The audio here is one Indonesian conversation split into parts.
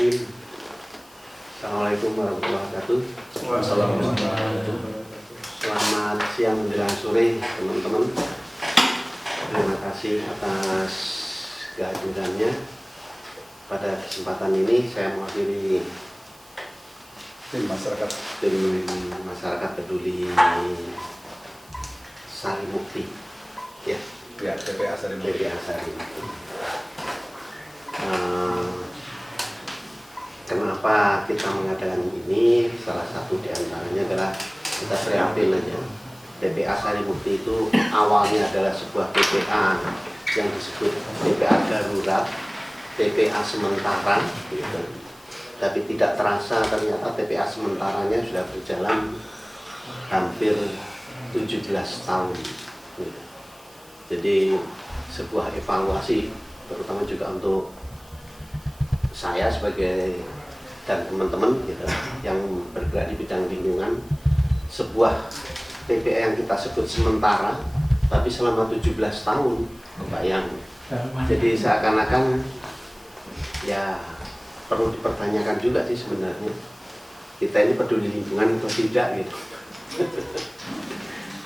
Bismillahirrahmanirrahim. Assalamualaikum warahmatullahi wabarakatuh. Wassalamualaikum. Selamat siang menjelang sore teman-teman. Terima kasih atas kehadirannya. Pada kesempatan ini saya mewakili Tim masyarakat peduli Sarimukti, ya, TPA Sarimukti. TPA Sarimukti. Kenapa kita mengadakan ini? Salah satu diantaranya adalah kita prihatin aja. TPA Sarimukti itu awalnya adalah sebuah TPA yang disebut TPA darurat, TPA sementara, gitu. Tapi tidak terasa ternyata TPA sementaranya sudah berjalan hampir 17 tahun. Gitu. Jadi sebuah evaluasi, terutama juga untuk saya sebagai dan teman-teman gitu, yang bergerak di bidang lingkungan, sebuah TPA yang kita sebut sementara tapi selama 17 tahun, kebayang. Jadi seakan-akan ya perlu dipertanyakan juga sih sebenarnya, kita ini peduli lingkungan atau tidak gitu.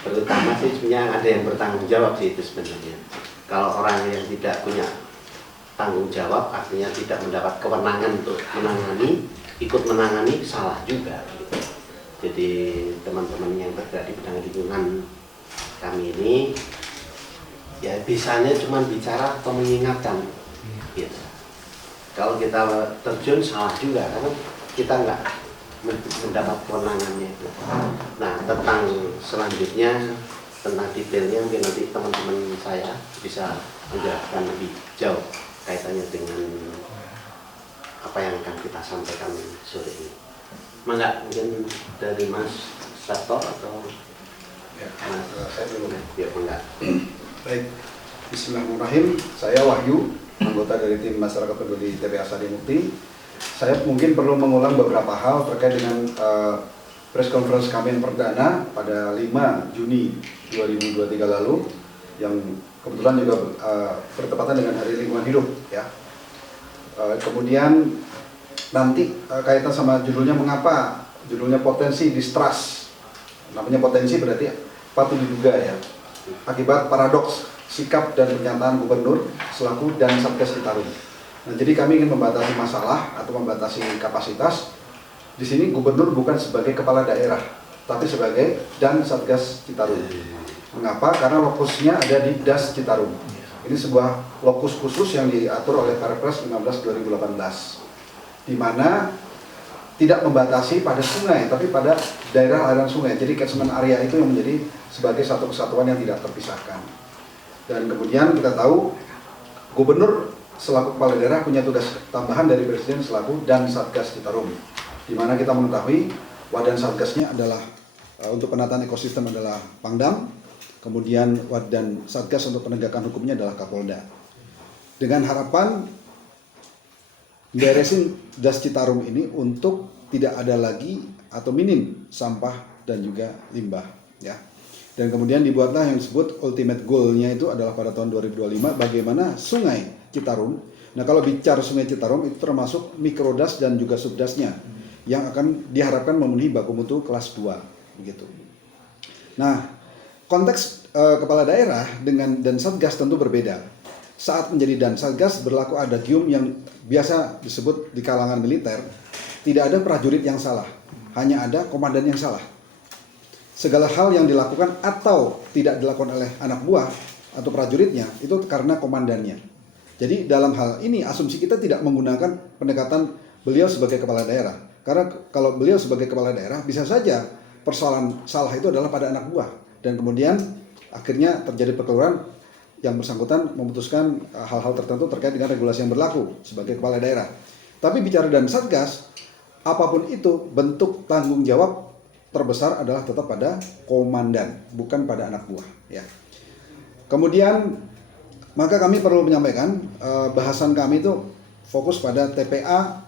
Terutama sih sebenarnya ada yang bertanggung jawab sih itu sebenarnya. Kalau orang yang tidak punya tanggung jawab artinya tidak mendapat kewenangan untuk menangani, ikut menangani, salah juga gitu. Jadi teman-teman yang bergerak di bidang lingkungan kami ini ya bisanya cuma bicara atau mengingatkan gitu. Kalau kita terjun salah juga karena kita nggak mendapat kewenangannya itu. Nah, tentang selanjutnya, tentang detailnya mungkin nanti teman-teman saya bisa menjelaskan lebih jauh kaitannya dengan apa yang akan kita sampaikan sore ini. Mangga, mungkin dari Mas Sabto atau Ya, Mas saya dulu. Ya, mangga. Baik, Bismillahirrahmanirrahim. Saya Wahyu, anggota dari tim masyarakat peduli TPA Sarimukti. Saya mungkin perlu mengulang beberapa hal terkait dengan press conference kami yang perdana pada 5 Juni 2023 lalu, yang kebetulan juga bertepatan dengan Hari Lingkungan Hidup, ya. Kemudian nanti kaitan sama judulnya, mengapa judulnya potensi distrust. Namanya potensi berarti patut diduga, ya, akibat paradoks sikap dan pernyataan gubernur selaku dan Satgas Citarum. Nah, jadi kami ingin membatasi masalah atau membatasi kapasitas. Di sini gubernur bukan sebagai kepala daerah, tapi sebagai dan Satgas Citarum. Mengapa? Karena lokusnya ada di Das Citarum. Ini sebuah lokus khusus yang diatur oleh Perpres 15/2018, di mana tidak membatasi pada sungai, tapi pada daerah aliran sungai. Jadi catchment area itu yang menjadi sebagai satu kesatuan yang tidak terpisahkan. Dan kemudian kita tahu gubernur selaku kepala daerah punya tugas tambahan dari presiden selaku dan Satgas Citarum, di mana kita mengetahui wadah Satgasnya adalah untuk penataan ekosistem adalah Pangdam, kemudian wadah Satgas untuk penegakan hukumnya adalah Kapolda. Dengan harapan beresin Das Citarum ini untuk tidak ada lagi atau minim sampah dan juga limbah, ya. Dan kemudian dibuatlah yang disebut ultimate goal-nya itu adalah pada tahun 2025 bagaimana Sungai Citarum. Nah, kalau bicara Sungai Citarum itu termasuk mikrodas dan juga subdasnya yang akan diharapkan memenuhi baku mutu kelas 2 begitu. Nah, konteks kepala daerah dengan dan Satgas tentu berbeda. Saat menjadi dan Satgas berlaku adagium yang biasa disebut di kalangan militer, tidak ada prajurit yang salah, hanya ada komandan yang salah. Segala hal yang dilakukan atau tidak dilakukan oleh anak buah atau prajuritnya itu karena komandannya. Jadi dalam hal ini asumsi kita tidak menggunakan pendekatan beliau sebagai kepala daerah. Karena kalau beliau sebagai kepala daerah bisa saja persoalan salah itu adalah pada anak buah. Dan kemudian akhirnya terjadi perkeluaran yang bersangkutan memutuskan hal-hal tertentu terkait dengan regulasi yang berlaku sebagai kepala daerah. Tapi bicara dan Satgas, apapun itu bentuk tanggung jawab terbesar adalah tetap pada komandan, bukan pada anak buah, ya. Kemudian maka kami perlu menyampaikan bahasan kami itu fokus pada TPA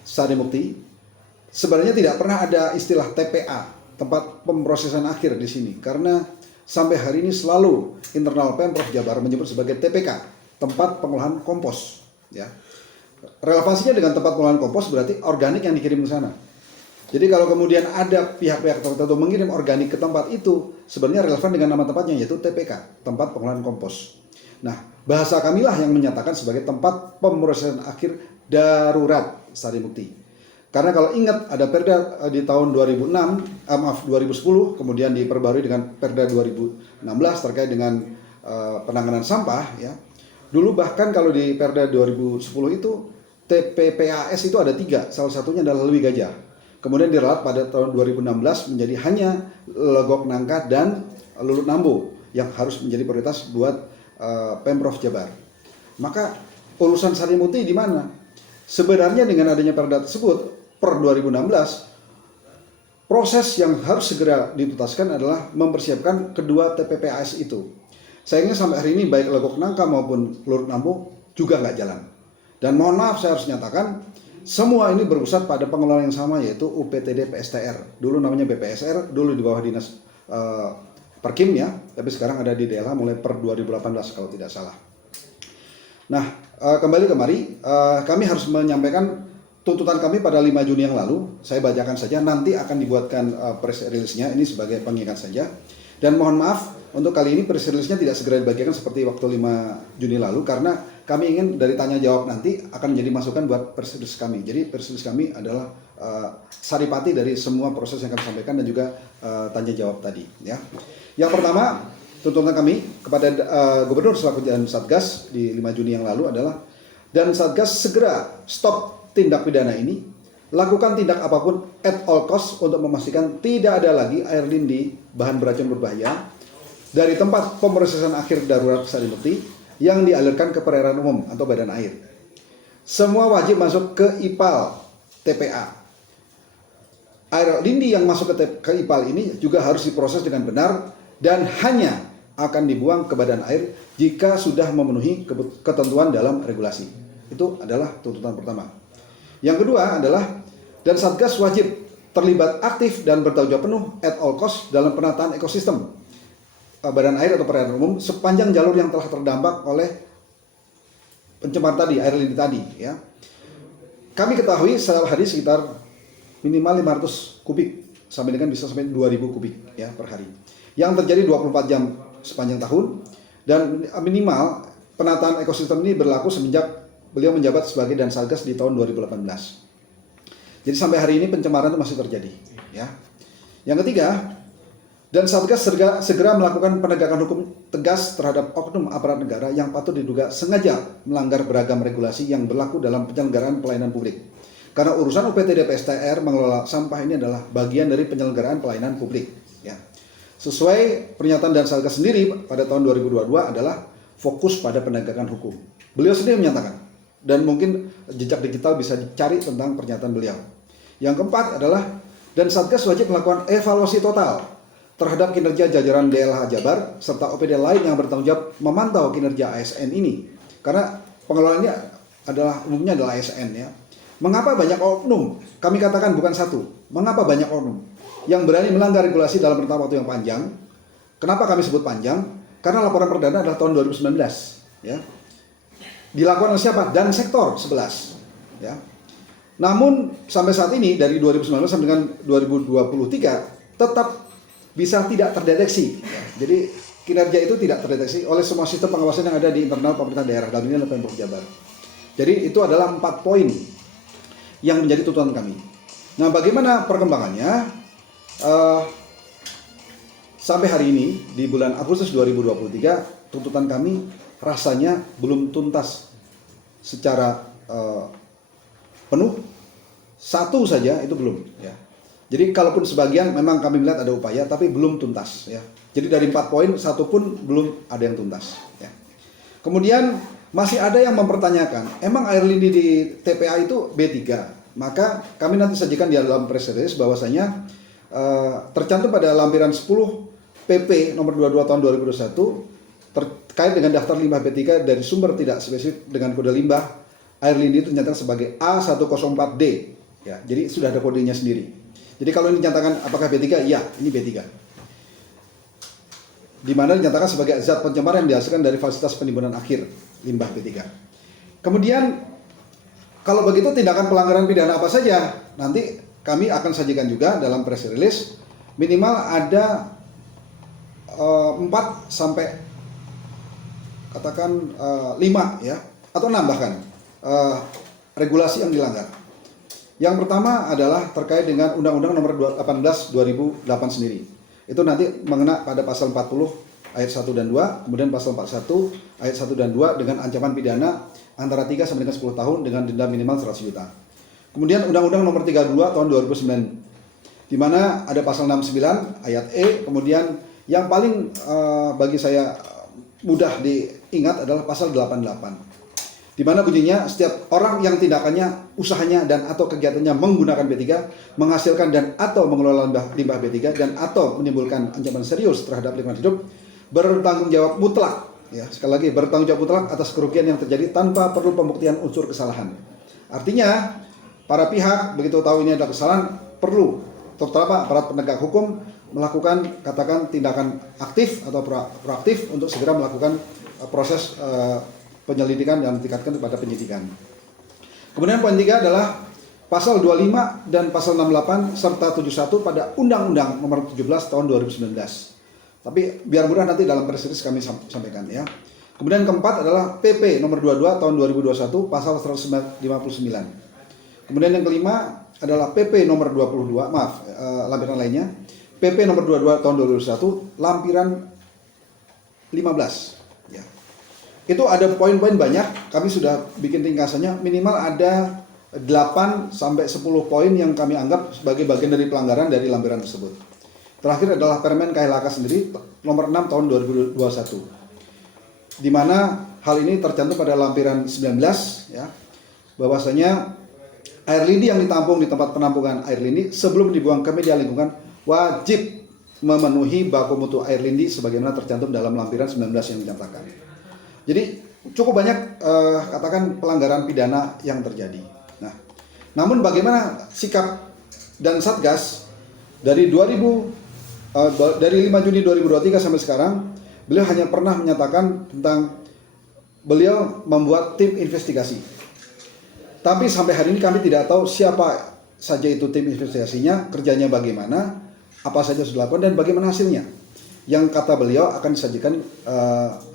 Sarimukti. Sebenarnya tidak pernah ada istilah TPA, tempat pemrosesan akhir di sini, karena sampai hari ini selalu internal Pemprov Jabar menyebut sebagai TPK, tempat pengolahan kompos, ya. Relevansinya dengan tempat pengolahan kompos berarti organik yang dikirim ke sana. Jadi kalau kemudian ada pihak-pihak tertentu mengirim organik ke tempat itu, sebenarnya relevan dengan nama tempatnya, yaitu TPK, tempat pengolahan kompos. Nah, bahasa kamilah yang menyatakan sebagai tempat pemrosesan akhir darurat Sarimukti. Karena kalau ingat ada Perda di tahun 2010, kemudian diperbarui dengan Perda 2016 terkait dengan penanganan sampah, ya. Dulu bahkan kalau di Perda 2010 itu TPPAS itu ada 3, salah satunya adalah Lewi Gajah. Kemudian diralat pada tahun 2016 menjadi hanya Legok Nangka dan Lulut Nambo yang harus menjadi prioritas buat Pemprov Jabar. Maka urusan Sarimukti di mana? Sebenarnya dengan adanya perda tersebut per 2016, proses yang harus segera dituntaskan adalah mempersiapkan kedua TPPAS itu. Sayangnya sampai hari ini baik Legok Nangka maupun Lulut Nambo juga nggak jalan. Dan mohon maaf saya harus nyatakan, semua ini berpusat pada pengelolaan yang sama, yaitu UPTD PSTR. Dulu namanya BPSR, dulu di bawah dinas Perkim ya, tapi sekarang ada di DLH mulai per 2018 kalau tidak salah. Nah, kembali kemari, kami harus menyampaikan tuntutan kami pada 5 Juni yang lalu. Saya bacakan saja, nanti akan dibuatkan press release-nya, ini sebagai pengingat saja. Dan mohon maaf, untuk kali ini press release-nya tidak segera dibagikan seperti waktu 5 Juni lalu, karena kami ingin dari tanya jawab nanti akan menjadi masukan buat press release kami. Jadi press release kami adalah saripati dari semua proses yang kami sampaikan dan juga tanya jawab tadi. Ya. Yang pertama, tuntutan kami kepada Gubernur selaku dan Satgas di 5 Juni yang lalu adalah, dan Satgas segera stop tindak pidana ini, lakukan tindak apapun at all cost untuk memastikan tidak ada lagi air lindi bahan beracun berbahaya dari tempat pemrosesan akhir darurat Sarimukti yang dialirkan ke perairan umum atau badan air. Semua wajib masuk ke IPAL TPA. Air lindi yang masuk ke IPAL ini juga harus diproses dengan benar dan hanya akan dibuang ke badan air jika sudah memenuhi ketentuan dalam regulasi. Itu adalah tuntutan pertama. Yang kedua adalah, dan Satgas wajib terlibat aktif dan bertanggung jawab penuh at all cost dalam penataan ekosistem badan air atau perairan umum sepanjang jalur yang telah terdampak oleh pencemar tadi, air lindi tadi. Ya. Kami ketahui setiap hari sekitar minimal 500 kubik sampai dengan bisa sampai 2000 kubik ya per hari. Yang terjadi 24 jam sepanjang tahun, dan minimal penataan ekosistem ini berlaku semenjak beliau menjabat sebagai Dan Satgas di tahun 2018. Jadi sampai hari ini pencemaran itu masih terjadi. Ya. Yang ketiga, Dan Satgas segera melakukan penegakan hukum tegas terhadap oknum aparat negara yang patut diduga sengaja melanggar beragam regulasi yang berlaku dalam penyelenggaraan pelayanan publik. Karena urusan UPTD PSTR mengelola sampah ini adalah bagian dari penyelenggaraan pelayanan publik. Ya. Sesuai pernyataan Dan Satgas sendiri pada tahun 2022 adalah fokus pada penegakan hukum. Beliau sendiri menyatakan, dan mungkin jejak digital bisa dicari tentang pernyataan beliau. Yang keempat adalah, Dan Satgas wajib melakukan evaluasi total terhadap kinerja jajaran DLH Jabar serta OPD lain yang bertanggung jawab memantau kinerja ASN ini. Karena pengelolaannya umumnya adalah ASN ya. Mengapa banyak oknum? Kami katakan bukan satu. Mengapa banyak oknum yang berani melanggar regulasi dalam rentang waktu yang panjang? Kenapa kami sebut panjang? Karena laporan perdana adalah tahun 2019 ya. Dilakukan oleh siapa? Dan sektor 11 ya. Namun sampai saat ini dari 2019 sampai dengan 2023 tetap bisa tidak terdeteksi. Ya. Jadi kinerja itu tidak terdeteksi oleh semua sistem pengawasan yang ada di internal pemerintah daerah, dalam ini adalah Pemprov Jabar. Jadi itu adalah 4 poin yang menjadi tuntutan kami. Nah, bagaimana perkembangannya? Sampai hari ini di bulan Agustus 2023 tuntutan kami rasanya belum tuntas secara penuh. Satu saja itu belum. Ya. Jadi kalaupun sebagian memang kami melihat ada upaya, tapi belum tuntas. Ya. Jadi dari 4 poin, satu pun belum ada yang tuntas. Ya. Kemudian masih ada yang mempertanyakan, emang air lindi di TPA itu B3? Maka kami nanti sajikan di dalam press release bahwasanya tercantum pada lampiran 10 PP nomor 22 tahun 2021 terkait dengan daftar limbah B3 dari sumber tidak spesifik dengan kode limbah air lindi itu dinyatakan sebagai A104D. Ya, jadi sudah ada kodenya sendiri. Jadi kalau ini dinyatakan apakah B3? Ya, ini B3. Di mana dinyatakan sebagai zat pencemar yang dihasilkan dari fasilitas penimbunan akhir limbah B3. Kemudian kalau begitu tindakan pelanggaran pidana apa saja? Nanti kami akan sajikan juga dalam press release, minimal ada 4 sampai katakan 5 ya, atau 6 bahkan regulasi yang dilanggar. Yang pertama adalah terkait dengan Undang-Undang Nomor 18 2008 sendiri. Itu nanti mengena pada pasal 40 ayat 1 dan 2, kemudian pasal 41 ayat 1 dan 2 dengan ancaman pidana antara 3 sampai dengan 10 tahun dengan denda minimal 100 juta. Kemudian Undang-Undang Nomor 32 tahun 2009, di mana ada pasal 69 ayat E, kemudian yang paling bagi saya mudah diingat adalah pasal 88. Di mana bunyinya setiap orang yang tindakannya, usahanya dan atau kegiatannya menggunakan B3, menghasilkan dan atau mengelola limbah B3 dan atau menimbulkan ancaman serius terhadap lingkungan hidup bertanggung jawab mutlak, ya sekali lagi bertanggung jawab mutlak atas kerugian yang terjadi tanpa perlu pembuktian unsur kesalahan. Artinya para pihak begitu tahu ini adalah kesalahan perlu, terutama aparat penegak hukum, melakukan katakan tindakan aktif atau proaktif untuk segera melakukan proses penyelidikan dan tingkatkan kepada penyidikan. Kemudian poin 3 adalah pasal 25 dan pasal 68 serta 71 pada Undang-Undang Nomor 17 tahun 2019. Tapi biar mudah nanti dalam press release kami sampaikan ya. Kemudian keempat adalah PP Nomor 22 tahun 2021 pasal 159. Kemudian yang kelima adalah PP Nomor 22, lampiran lainnya, PP Nomor 22 tahun 2021 lampiran 15 ya. Itu ada poin-poin banyak, kami sudah bikin ringkasannya, minimal ada 8 sampai 10 poin yang kami anggap sebagai bagian dari pelanggaran dari lampiran tersebut. Terakhir adalah Permen KLHK sendiri nomor 6 tahun 2021. Di mana hal ini tercantum pada lampiran 19 ya. Bahwasanya air lindi yang ditampung di tempat penampungan air lindi sebelum dibuang ke media lingkungan wajib memenuhi baku mutu air lindi sebagaimana tercantum dalam lampiran 19 yang dinyatakan. Jadi cukup banyak katakan pelanggaran pidana yang terjadi. Nah, namun bagaimana sikap dan Satgas dari 5 Juni 2023 sampai sekarang, beliau hanya pernah menyatakan tentang beliau membuat tim investigasi. Tapi sampai hari ini kami tidak tahu siapa saja itu tim investigasinya, kerjanya bagaimana, apa saja sudah dilakukan dan bagaimana hasilnya. Yang kata beliau akan disajikan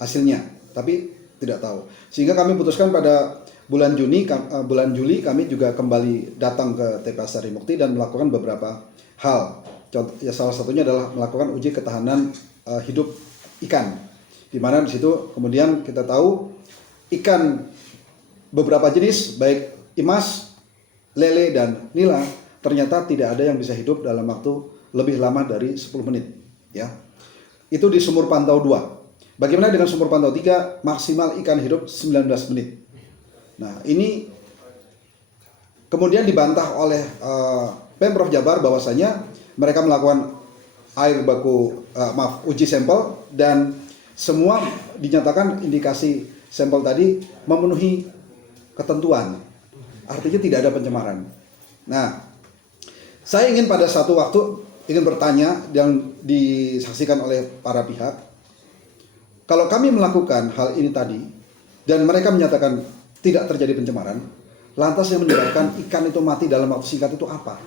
hasilnya, tapi tidak tahu. Sehingga kami putuskan pada bulan Juli kami juga kembali datang ke TPA Sarimukti dan melakukan beberapa hal. Ya, salah satunya adalah melakukan uji ketahanan hidup ikan. Di mana di situ kemudian kita tahu ikan beberapa jenis baik imas, lele dan nila ternyata tidak ada yang bisa hidup dalam waktu lebih lama dari 10 menit ya. Itu di sumur pantau 2. Bagaimana dengan sumur pantau 3 maksimal ikan hidup 19 menit. Nah, ini kemudian dibantah oleh Pemprov Jabar bahwasanya mereka melakukan uji sampel dan semua dinyatakan indikasi sampel tadi memenuhi ketentuan. Artinya tidak ada pencemaran. Nah, saya ingin pada satu waktu ingin bertanya yang disaksikan oleh para pihak, kalau kami melakukan hal ini tadi dan mereka menyatakan tidak terjadi pencemaran, lantas yang menyebabkan ikan itu mati dalam waktu singkat itu apa?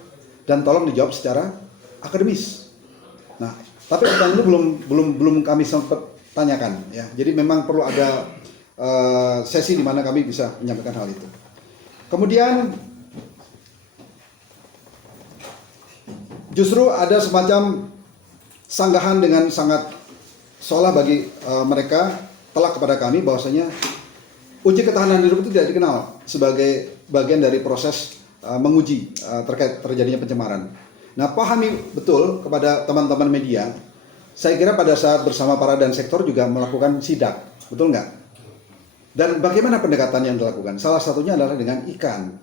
Dan tolong dijawab secara akademis. Nah, tapi pertanyaan itu belum kami sempat tanyakan ya. Jadi memang perlu ada sesi di mana kami bisa menyampaikan hal itu. Kemudian justru ada semacam sanggahan dengan sangat seolah bagi mereka telak kepada kami bahwasanya uji ketahanan hidup itu tidak dikenal sebagai bagian dari proses menguji terkait terjadinya pencemaran. Nah, pahami betul kepada teman-teman media, saya kira pada saat bersama para dan sektor juga melakukan sidak, betul nggak? Dan bagaimana pendekatan yang dilakukan? Salah satunya adalah dengan ikan.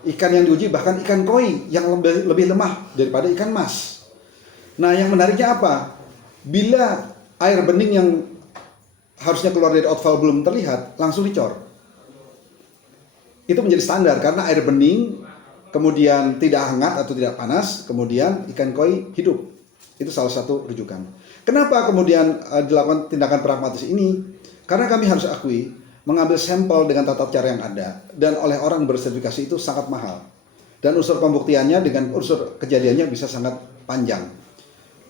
Ikan yang diuji bahkan ikan koi yang lebih lemah daripada ikan mas. Nah, yang menariknya apa? Bila air bening yang harusnya keluar dari outfall belum terlihat, langsung dicor. Itu menjadi standar karena air bening kemudian tidak hangat atau tidak panas, kemudian ikan koi hidup. Itu salah satu rujukan. Kenapa kemudian dilakukan tindakan pragmatis ini? Karena kami harus akui mengambil sampel dengan tata cara yang ada dan oleh orang bersertifikasi itu sangat mahal. Dan unsur pembuktiannya dengan unsur kejadiannya bisa sangat panjang.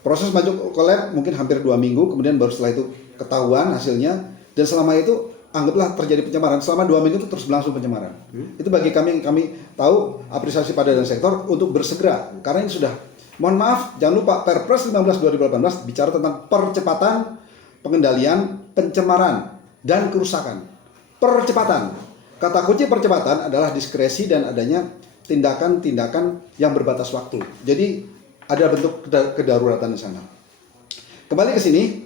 Proses masuk ke lab mungkin hampir 2 minggu, kemudian baru setelah itu ketahuan hasilnya, dan selama itu anggaplah terjadi pencemaran, selama 2 minggu itu terus berlangsung pencemaran. Itu bagi kami yang kami tahu apresiasi pada dan sektor untuk bersegera, karena ini sudah, mohon maaf, jangan lupa Perpres 15 2018 bicara tentang percepatan pengendalian pencemaran dan kerusakan. Percepatan. Kata kunci percepatan adalah diskresi dan adanya tindakan-tindakan yang berbatas waktu. Jadi ada bentuk kedaruratan di sana. Kembali ke sini,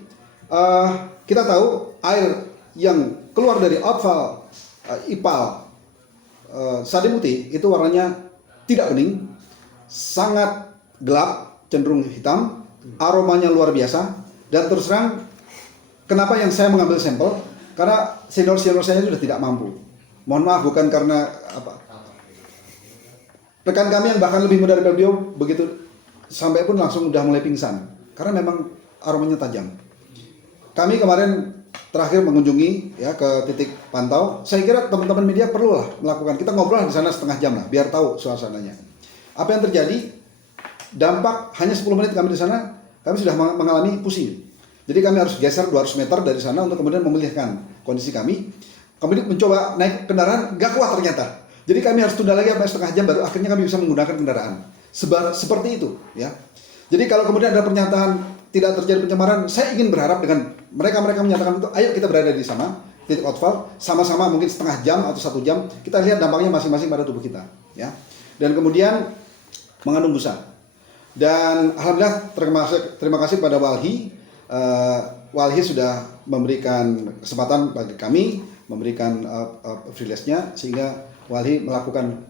kita tahu air yang keluar dari outfall IPAL Sarimuti itu warnanya tidak bening, sangat gelap, cenderung hitam, aromanya luar biasa, dan terus terang kenapa yang saya mengambil sampel, karena senior-senior saya sudah tidak mampu. Mohon maaf, bukan karena apa. Rekan kami yang bahkan lebih muda dari beliau begitu sampai pun langsung udah mulai pingsan karena memang aromanya tajam. Kami kemarin terakhir mengunjungi ya ke titik pantau. Saya kira teman-teman media perlulah melakukan. Kita ngobrol di sana setengah jam lah biar tahu suasananya. Apa yang terjadi? Dampak hanya 10 menit kami di sana, kami sudah mengalami pusing. Jadi kami harus geser 200 meter dari sana untuk kemudian memulihkan kondisi kami. Kemudian mencoba naik kendaraan, gak kuat ternyata. Jadi kami harus tunda lagi sampai setengah jam baru akhirnya kami bisa menggunakan kendaraan. Seperti itu, ya. Jadi kalau kemudian ada pernyataan tidak terjadi pencemaran, saya ingin berharap dengan mereka menyatakan itu, ayo kita berada di sana, titik outfall, sama-sama mungkin setengah jam atau 1 jam, kita lihat dampaknya masing-masing pada tubuh kita, ya. Dan kemudian mengandung busa. Dan alhamdulillah terima kasih pada Walhi. Walhi sudah memberikan kesempatan bagi kami, memberikan privilege-nya sehingga Walhi melakukan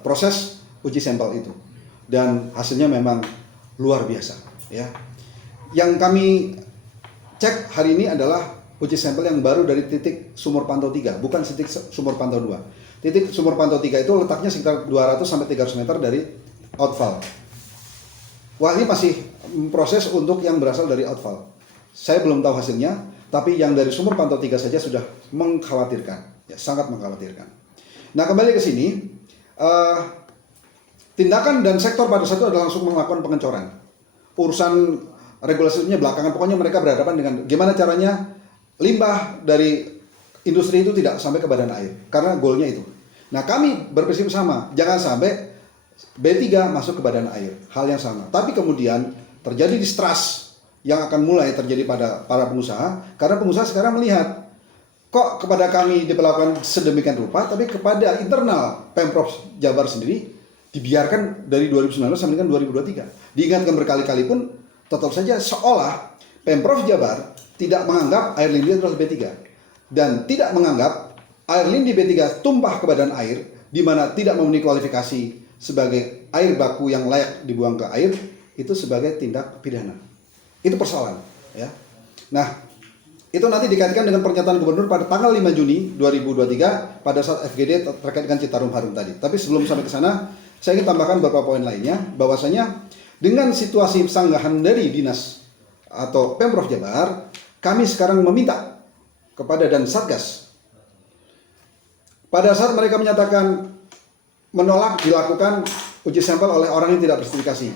proses uji sampel itu, dan hasilnya memang luar biasa, ya. Yang kami cek hari ini adalah uji sampel yang baru dari titik sumur pantau 3, bukan titik sumur pantau 2. Titik sumur pantau 3 itu letaknya sekitar 200 sampai 300 meter dari outfall. Walhi masih proses untuk yang berasal dari outfall. Saya belum tahu hasilnya, tapi yang dari sumur pantau 3 saja sudah mengkhawatirkan, ya, sangat mengkhawatirkan. Nah, kembali ke sini, tindakan dan sektor pada saat itu adalah langsung melakukan pengencoran. Urusan regulasinya belakangan, pokoknya mereka berhadapan dengan gimana caranya limbah dari industri itu tidak sampai ke badan air, karena goalnya itu. Nah, kami berprinsip sama, jangan sampai B3 masuk ke badan air, hal yang sama. Tapi kemudian terjadi distrust yang akan mulai terjadi pada para pengusaha, karena pengusaha sekarang melihat kok kepada kami diperlakukan sedemikian rupa, tapi kepada internal Pemprov Jabar sendiri dibiarkan dari 2019 sampai dengan 2023. Diingatkan berkali-kali pun tetap saja seolah Pemprov Jabar tidak menganggap air lindi adalah B3 dan tidak menganggap air lindi B3 tumpah ke badan air di mana tidak memenuhi kualifikasi sebagai air baku yang layak dibuang ke air itu sebagai tindak pidana. Itu persoalan, ya. Nah, itu nanti dikaitkan dengan pernyataan gubernur pada tanggal 5 Juni 2023 pada saat FGD terkait dengan Citarum Harum tadi. Tapi sebelum sampai ke sana, saya ingin tambahkan beberapa poin lainnya, bahwasanya dengan situasi sanggahan dari dinas atau Pemprov Jabar, kami sekarang meminta kepada dan Satgas. Pada saat mereka menyatakan menolak dilakukan uji sampel oleh orang yang tidak bersertifikasi,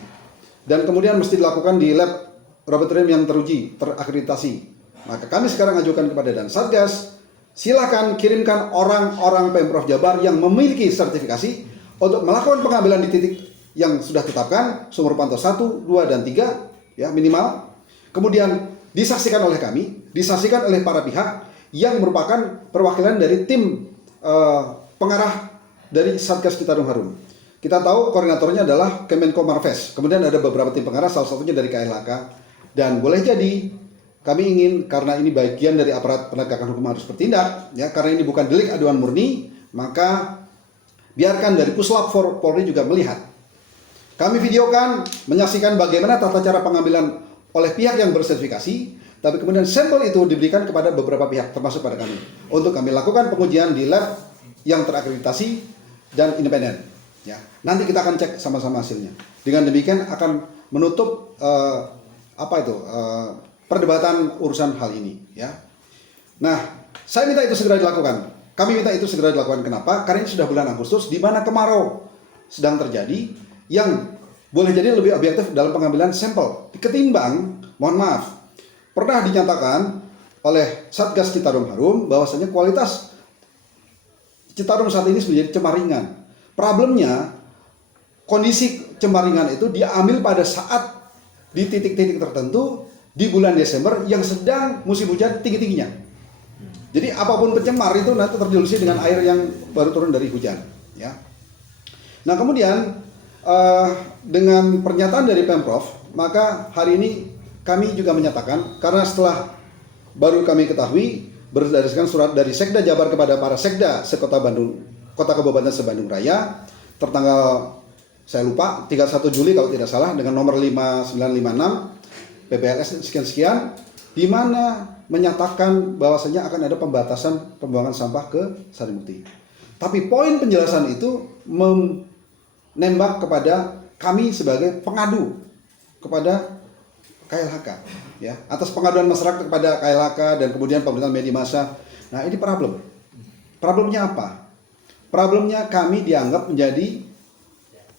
dan kemudian mesti dilakukan di lab laboratorium yang teruji, terakreditasi. Maka kami sekarang ajukan kepada dan Satgas, silakan kirimkan orang-orang Pemprov Jabar yang memiliki sertifikasi untuk melakukan pengambilan di titik yang sudah ditetapkan, sumur pantau 1, 2, dan 3, ya minimal. Kemudian disaksikan oleh kami, disaksikan oleh para pihak yang merupakan perwakilan dari tim pengarah dari Satgas Citarum Harum. Kita tahu koordinatornya adalah Kemenko Marves, kemudian ada beberapa tim pengarah, salah satunya dari KLHK, dan boleh jadi kami ingin, karena ini bagian dari aparat penegakan hukum harus bertindak, ya, karena ini bukan delik aduan murni, maka biarkan dari Puslap Polri juga melihat. Kami videokan, menyaksikan bagaimana tata cara pengambilan oleh pihak yang bersertifikasi, tapi kemudian sampel itu diberikan kepada beberapa pihak, termasuk pada kami, untuk kami lakukan pengujian di lab yang terakreditasi dan independen. Ya, nanti kita akan cek sama-sama hasilnya. Dengan demikian akan menutup perdebatan urusan hal ini, ya. Nah, saya minta itu segera dilakukan. Kami minta itu segera dilakukan. Kenapa? Karena ini sudah bulan Agustus, di mana kemarau sedang terjadi, yang boleh jadi lebih objektif dalam pengambilan sampel. Ketimbang, mohon maaf, pernah dinyatakan oleh Satgas Citarum Harum bahwasanya kualitas Citarum saat ini menjadi cemaringan. Problemnya, kondisi cemaringan itu diambil pada saat di titik-titik tertentu di bulan Desember yang sedang musim hujan tinggi-tingginya. Jadi apapun pencemar itu nanti terdilusi dengan air yang baru turun dari hujan, ya. Nah kemudian dengan pernyataan dari Pemprov, maka hari ini kami juga menyatakan, karena setelah baru kami ketahui berdasarkan surat dari Sekda Jabar kepada para Sekda sekota Bandung, Kota Kabupaten se-Bandung Raya, tertanggal saya lupa 31 Juli kalau tidak salah dengan nomor 5956 PPLS sekian-sekian, di mana menyatakan bahwasanya akan ada pembatasan pembuangan sampah ke Sarimukti. Tapi poin penjelasan itu menembak kepada kami sebagai pengadu kepada KLHK, ya, atas pengaduan masyarakat kepada KLHK dan kemudian pemberitaan media massa. Nah ini problem. Problemnya apa? Problemnya kami dianggap menjadi,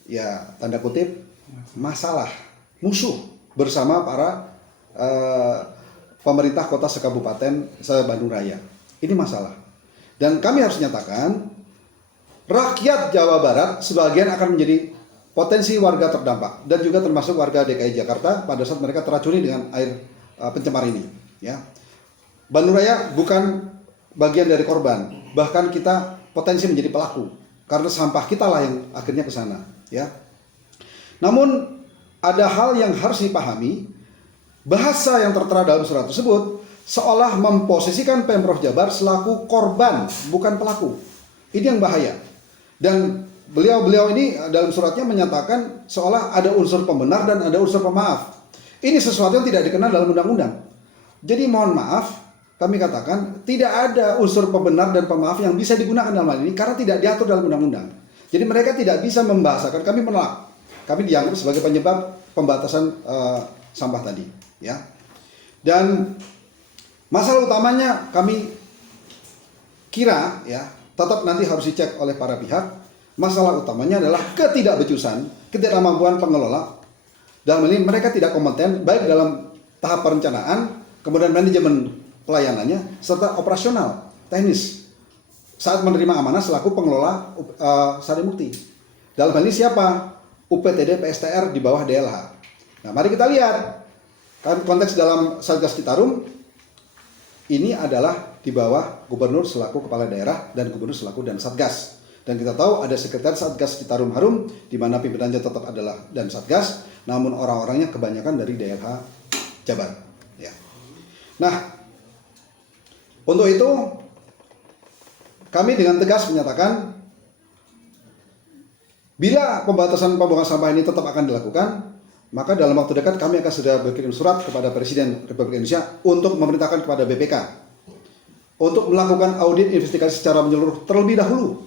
ya tanda kutip, masalah, musuh bersama para pemerintah kota sekabupaten se-Bandung Raya. Ini masalah. Dan kami harus nyatakan, rakyat Jawa Barat sebagian akan menjadi potensi warga terdampak dan juga termasuk warga DKI Jakarta pada saat mereka teracuni dengan air pencemar ini. Ya, Bandung Raya bukan bagian dari korban, bahkan kita potensi menjadi pelaku karena sampah kita lah yang akhirnya ke sana. Ya, namun ada hal yang harus dipahami. Bahasa yang tertera dalam surat tersebut seolah memposisikan Pemprov Jabar selaku korban, bukan pelaku. Ini yang bahaya. Dan beliau ini dalam suratnya menyatakan seolah ada unsur pembenar dan ada unsur pemaaf. Ini sesuatu yang tidak dikenal dalam undang-undang. Jadi mohon maaf, kami katakan tidak ada unsur pembenar dan pemaaf yang bisa digunakan dalam hal ini karena tidak diatur dalam undang-undang. Jadi mereka tidak bisa membahasakan, kami menolak. Kami dianggap sebagai penyebab pembatasan sampah tadi. Ya, dan masalah utamanya kami kira, ya, tetap nanti harus dicek oleh para pihak. Masalah utamanya adalah ketidakbecusan, ketidakmampuan pengelola. Dalam ini mereka tidak kompeten baik dalam tahap perencanaan, kemudian manajemen pelayanannya, serta operasional teknis saat menerima amanah selaku pengelola Sarimukti. Dalam hal ini siapa? UPTD PSTR di bawah DLH. Nah, mari kita lihat. Kan konteks dalam Satgas Citarum ini adalah di bawah gubernur selaku kepala daerah dan gubernur selaku dan Satgas. Dan kita tahu ada sekretaris Satgas Citarum Harum di mana pimpinannya tetap adalah dan Satgas, namun orang-orangnya kebanyakan dari DLH Jabar. Ya. Nah, untuk itu kami dengan tegas menyatakan bila pembatasan pembuangan sampah ini tetap akan dilakukan, maka dalam waktu dekat kami akan segera berkirim surat kepada Presiden Republik Indonesia untuk memerintahkan kepada BPK untuk melakukan audit investigasi secara menyeluruh terlebih dahulu.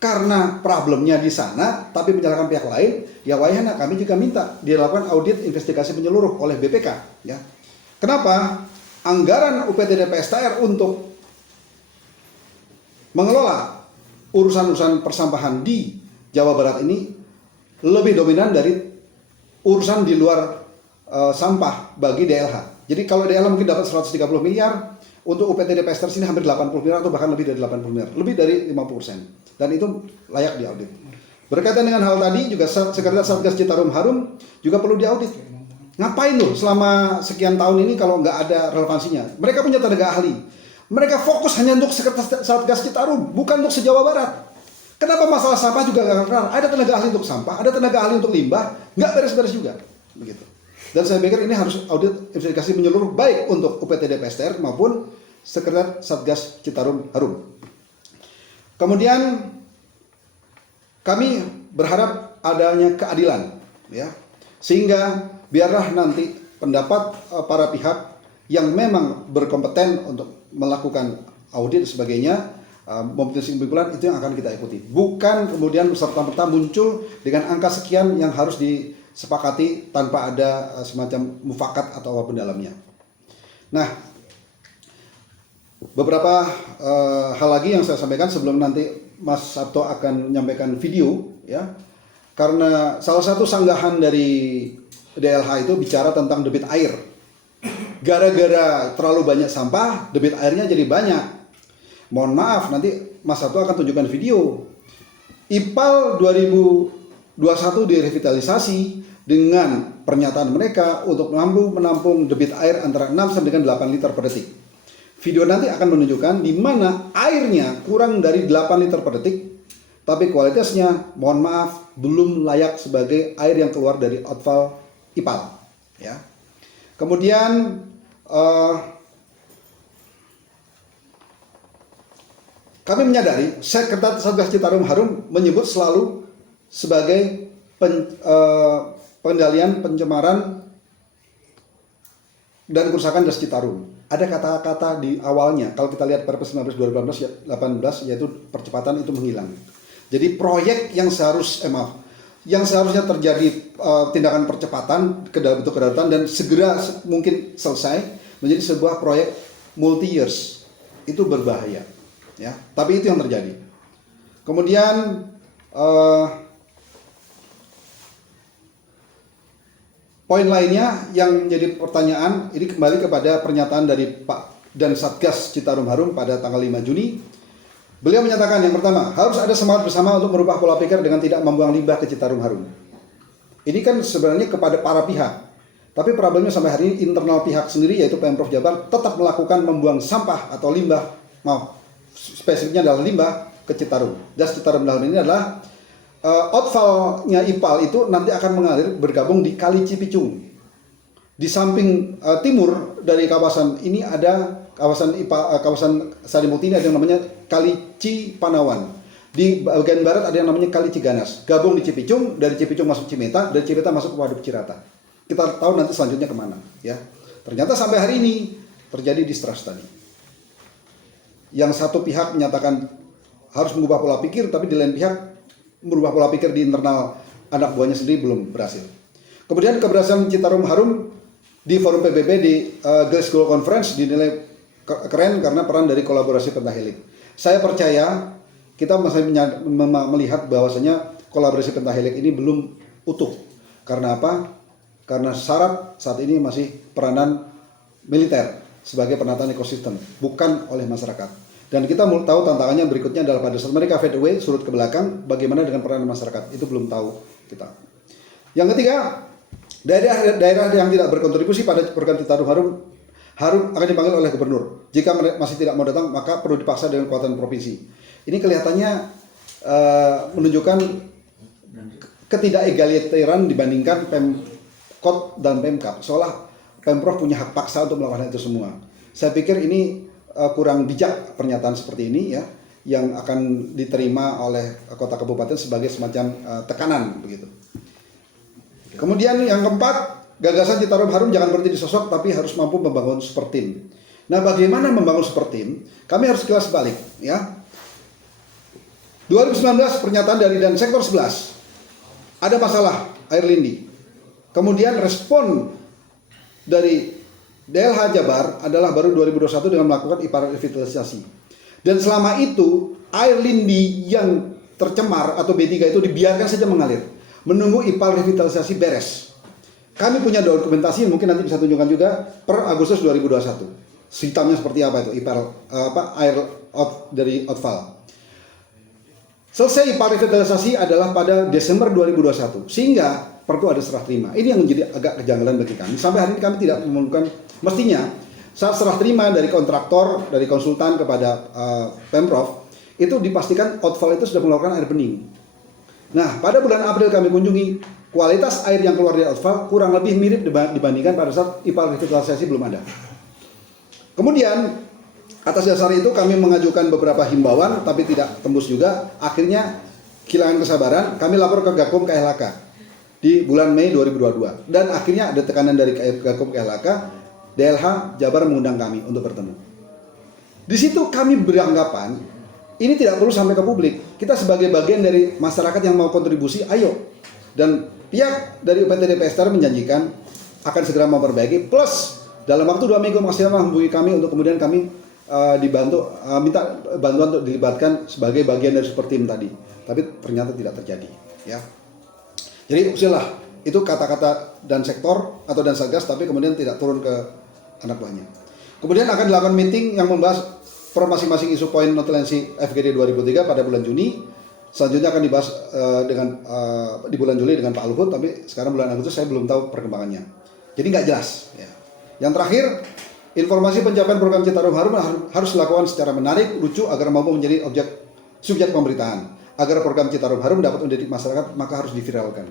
Karena problemnya di sana, tapi menyalahkan pihak lain, ya wayahna kami juga minta dilakukan audit investigasi menyeluruh oleh BPK. Ya. Kenapa? Anggaran UPTD PSTR untuk mengelola urusan-urusan persampahan di Jawa Barat ini lebih dominan dari urusan di luar sampah bagi DLH. Jadi kalau DLH mungkin dapat 130 miliar, untuk UPTD PSTR sini hampir 80 miliar atau bahkan lebih dari 80 miliar, lebih dari 50%. Dan itu layak diaudit. Berkaitan dengan hal tadi juga Sekretaris Satgas Citarum Harum juga perlu diaudit. Ngapain loh selama sekian tahun ini kalau nggak ada relevansinya? Mereka punya tenaga ahli. Mereka fokus hanya untuk Sekretaris Satgas Citarum, bukan untuk se-Jawa Barat. Kenapa masalah sampah juga nggak kelar? Ada tenaga ahli untuk sampah, ada tenaga ahli untuk limbah, nggak beres-beres juga, begitu. Dan saya pikir ini harus audit investigasi menyeluruh baik untuk UPTD PSTR maupun Sekretaris Satgas Citarum Harum. Kemudian kami berharap adanya keadilan, ya, sehingga biarlah nanti pendapat para pihak yang memang berkompeten untuk melakukan audit dan sebagainya, mempunyai kesimpulan itu yang akan kita ikuti. Bukan kemudian serta-merta muncul dengan angka sekian yang harus disepakati tanpa ada semacam mufakat atau apapun dalamnya. Nah, Beberapa hal lagi yang saya sampaikan sebelum nanti Mas Sabto akan menyampaikan video, ya. Karena salah satu sanggahan dari DLH itu bicara tentang debit air. Gara-gara terlalu banyak sampah, debit airnya jadi banyak. Mohon maaf, nanti Mas Sabto akan tunjukkan video. IPAL 2021 direvitalisasi dengan pernyataan mereka untuk menampung debit air antara 6 sampai dengan 8 liter per detik. Video nanti akan menunjukkan di mana airnya kurang dari 8 liter per detik, tapi kualitasnya, mohon maaf, belum layak sebagai air yang keluar dari outfall IPAL. Ya. Kemudian kami menyadari Sekretariat Satgas Citarum Harum menyebut selalu sebagai pengendalian pencemaran dan kerusakan Das Citarum. Ada kata-kata di awalnya, kalau kita lihat Perpres 19 2018 yaitu percepatan itu menghilang. Jadi proyek yang seharusnya terjadi tindakan percepatan ke dalam bentuk kedaruratan dan segera mungkin selesai menjadi sebuah proyek multi years, itu berbahaya, ya. Tapi itu yang terjadi. Kemudian poin lainnya yang menjadi pertanyaan, ini kembali kepada pernyataan dari Pak dan Satgas Citarum Harum pada tanggal 5 Juni. Beliau menyatakan yang pertama, harus ada semangat bersama untuk merubah pola pikir dengan tidak membuang limbah ke Citarum Harum. Ini kan sebenarnya kepada para pihak. Tapi problemnya sampai hari ini internal pihak sendiri yaitu Pemprov Jabar tetap melakukan membuang sampah atau limbah, spesifiknya adalah limbah ke Citarum. Das Citarum dalam ini adalah outfallnya IPAL itu nanti akan mengalir bergabung di Kali Cipicung. Di samping timur dari kawasan ini ada kawasan Sarimukti ini ada yang namanya Kali Cipanawan. Di bagian barat ada yang namanya Kali Ciganas. Gabung di Cipicung, dari Cipicung masuk Cimeta, dari Cimeta masuk ke Waduk Cirata. Kita tahu nanti selanjutnya kemana, ya. Ternyata sampai hari ini terjadi distrust tadi. Yang satu pihak menyatakan harus mengubah pola pikir, tapi di lain pihak merubah pola pikir di internal anak buahnya sendiri belum berhasil. Kemudian keberhasilan Citarum Harum di forum PBB di Glasgow Conference dinilai keren karena peran dari kolaborasi pentahelik. Saya percaya kita masih melihat bahwasanya kolaborasi pentahelik ini belum utuh. Karena apa? Karena syarat saat ini masih peranan militer sebagai penataan ekosistem, bukan oleh masyarakat. Dan kita mau tahu tantangannya berikutnya adalah pada saat mereka fade away, surut ke belakang, bagaimana dengan peranan masyarakat? Itu belum tahu kita. Yang ketiga, daerah yang tidak berkontribusi pada program Citarum Harum akan dipanggil oleh gubernur. Jika masih tidak mau datang, maka perlu dipaksa dengan kekuatan provinsi. Ini kelihatannya menunjukkan ketidakegaliteran dibandingkan Pemkot dan Pemkap. Seolah Pemprov punya hak paksa untuk melakukan itu semua. Saya pikir ini kurang bijak pernyataan seperti ini, ya, yang akan diterima oleh kota kabupaten sebagai semacam tekanan begitu. Kemudian yang keempat, gagasan Citarum Harum jangan berhenti di sosok tapi harus mampu membangun super team. Nah, bagaimana membangun super team? Kami harus kilas balik, ya. 2019 pernyataan dari dan sektor 11 ada masalah air lindi. Kemudian respon dari DLH Jabar adalah baru 2021 dengan melakukan IPAL revitalisasi. Dan selama itu air lindi yang tercemar atau B3 itu dibiarkan saja mengalir, menunggu IPAL revitalisasi beres. Kami punya dokumentasi yang mungkin nanti bisa tunjukkan juga per Agustus 2021. Hitamnya seperti apa itu IPAL air dari outfall. Selesai IPAL revitalisasi adalah pada Desember 2021, sehingga perlu ada serah terima. Ini yang menjadi agak kejanggalan bagi kami. Sampai hari ini kami tidak menemukan, mestinya saat serah terima dari kontraktor, dari konsultan kepada Pemprov, itu dipastikan outfall itu sudah mengeluarkan air bening. Nah, pada bulan April kami kunjungi, kualitas air yang keluar dari outfall kurang lebih mirip dibandingkan pada saat IPAL revitalisasi belum ada. Kemudian, atas dasar itu kami mengajukan beberapa himbauan, tapi tidak tembus juga. Akhirnya, kehilangan kesabaran, kami lapor ke Gakum KLHK. Di bulan Mei 2022. Dan akhirnya ada tekanan dari Gakum KLHK, DLH Jabar mengundang kami untuk bertemu. Di situ kami beranggapan, ini tidak perlu sampai ke publik. Kita sebagai bagian dari masyarakat yang mau kontribusi, ayo. Dan pihak dari UPT DPSTR menjanjikan akan segera memperbaiki, plus dalam waktu 2 minggu maksimal menghubungi kami untuk kemudian kami minta bantuan untuk dilibatkan sebagai bagian dari super team tadi, tapi ternyata tidak terjadi, ya. Jadi usilah itu kata-kata dan sektor atau dan satgas, tapi kemudian tidak turun ke anak buahnya. Kemudian akan dilakukan meeting yang membahas per masing-masing isu poin notulensi FGD 2003 pada bulan Juni. Selanjutnya akan dibahas di bulan Juli dengan Pak Luhut, tapi sekarang bulan Agustus saya belum tahu perkembangannya. Jadi nggak jelas. Ya. Yang terakhir, informasi pencapaian program Citarum Harum harus dilakukan secara menarik, lucu agar mampu menjadi subjek pemberitaan. Agar program Citarum Harum dapat mendidik masyarakat, maka harus diviralkan.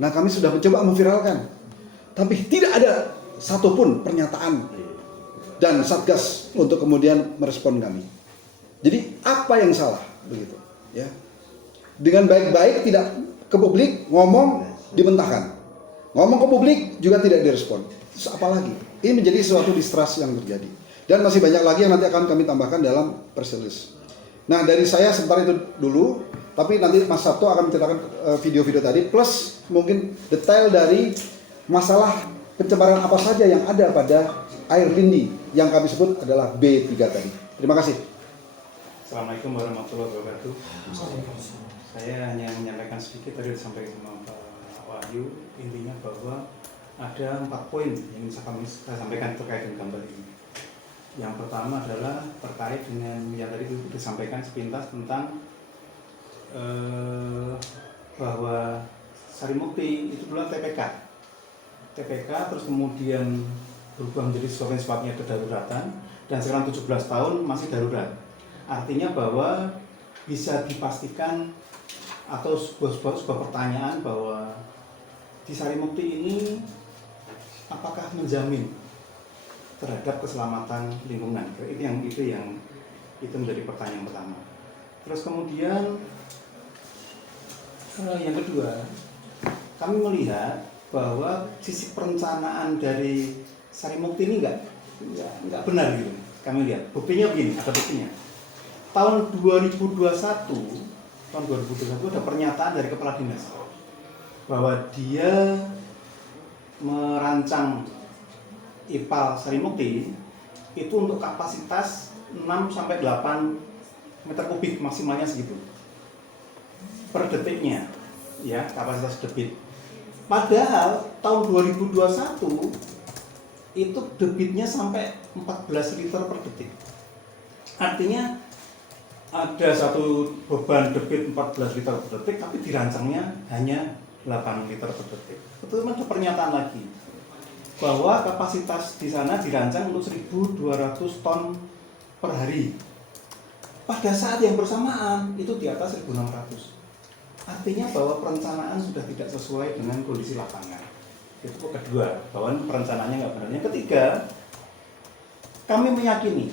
Nah, kami sudah mencoba memviralkan, tapi tidak ada satupun pernyataan dan satgas untuk kemudian merespon kami. Jadi apa yang salah begitu? Ya. Dengan baik-baik tidak ke publik, ngomong dimentahkan. Ngomong ke publik juga tidak direspon. Terus apa lagi? Ini menjadi suatu distrust yang terjadi. Dan masih banyak lagi yang nanti akan kami tambahkan dalam press release. Nah, dari saya sebentar itu dulu, tapi nanti Mas Sabto akan menceritakan video-video tadi plus mungkin detail dari masalah pencemaran apa saja yang ada pada air lindi yang kami sebut adalah B3 tadi. Terima kasih. Assalamualaikum warahmatullahi wabarakatuh. Saya hanya menyampaikan sedikit tadi disampaikan sama Pak Wahyu, intinya bahwa ada 4 poin yang bisa saya sampaikan terkait dengan gambar ini. Yang pertama adalah terkait dengan yang tadi disampaikan sepintas tentang bahwa Sarimukti itu dulu TPK, terus kemudian berubah menjadi sesuatu yang sifatnya kedaruratan, dan sekarang 17 tahun masih darurat. Artinya bahwa bisa dipastikan atau sebuah pertanyaan bahwa di Sarimukti ini apakah menjamin terhadap keselamatan lingkungan? Itu menjadi pertanyaan pertama. Terus kemudian yang kedua, kami melihat bahwa sisi perencanaan dari Sarimukti ini nggak benar gitu. Kami lihat buktinya begini, ada buktinya. Tahun 2021 ada pernyataan dari kepala dinas bahwa dia merancang IPAL Sarimukti itu untuk kapasitas 6-8 meter kubik, maksimalnya segitu per detiknya, ya, kapasitas debit. Padahal tahun 2021 itu debitnya sampai 14 liter per detik. Artinya ada satu beban debit 14 liter per detik, tapi dirancangnya hanya 8 liter per detik. Itu ada pernyataan lagi bahwa kapasitas di sana dirancang untuk 1.200 ton per hari. Pada saat yang bersamaan itu di atas 1.600. Artinya bahwa perencanaan sudah tidak sesuai dengan kondisi lapangan. Itu kedua, bahwa perencanaannya nggak benar. Yang ketiga, kami meyakini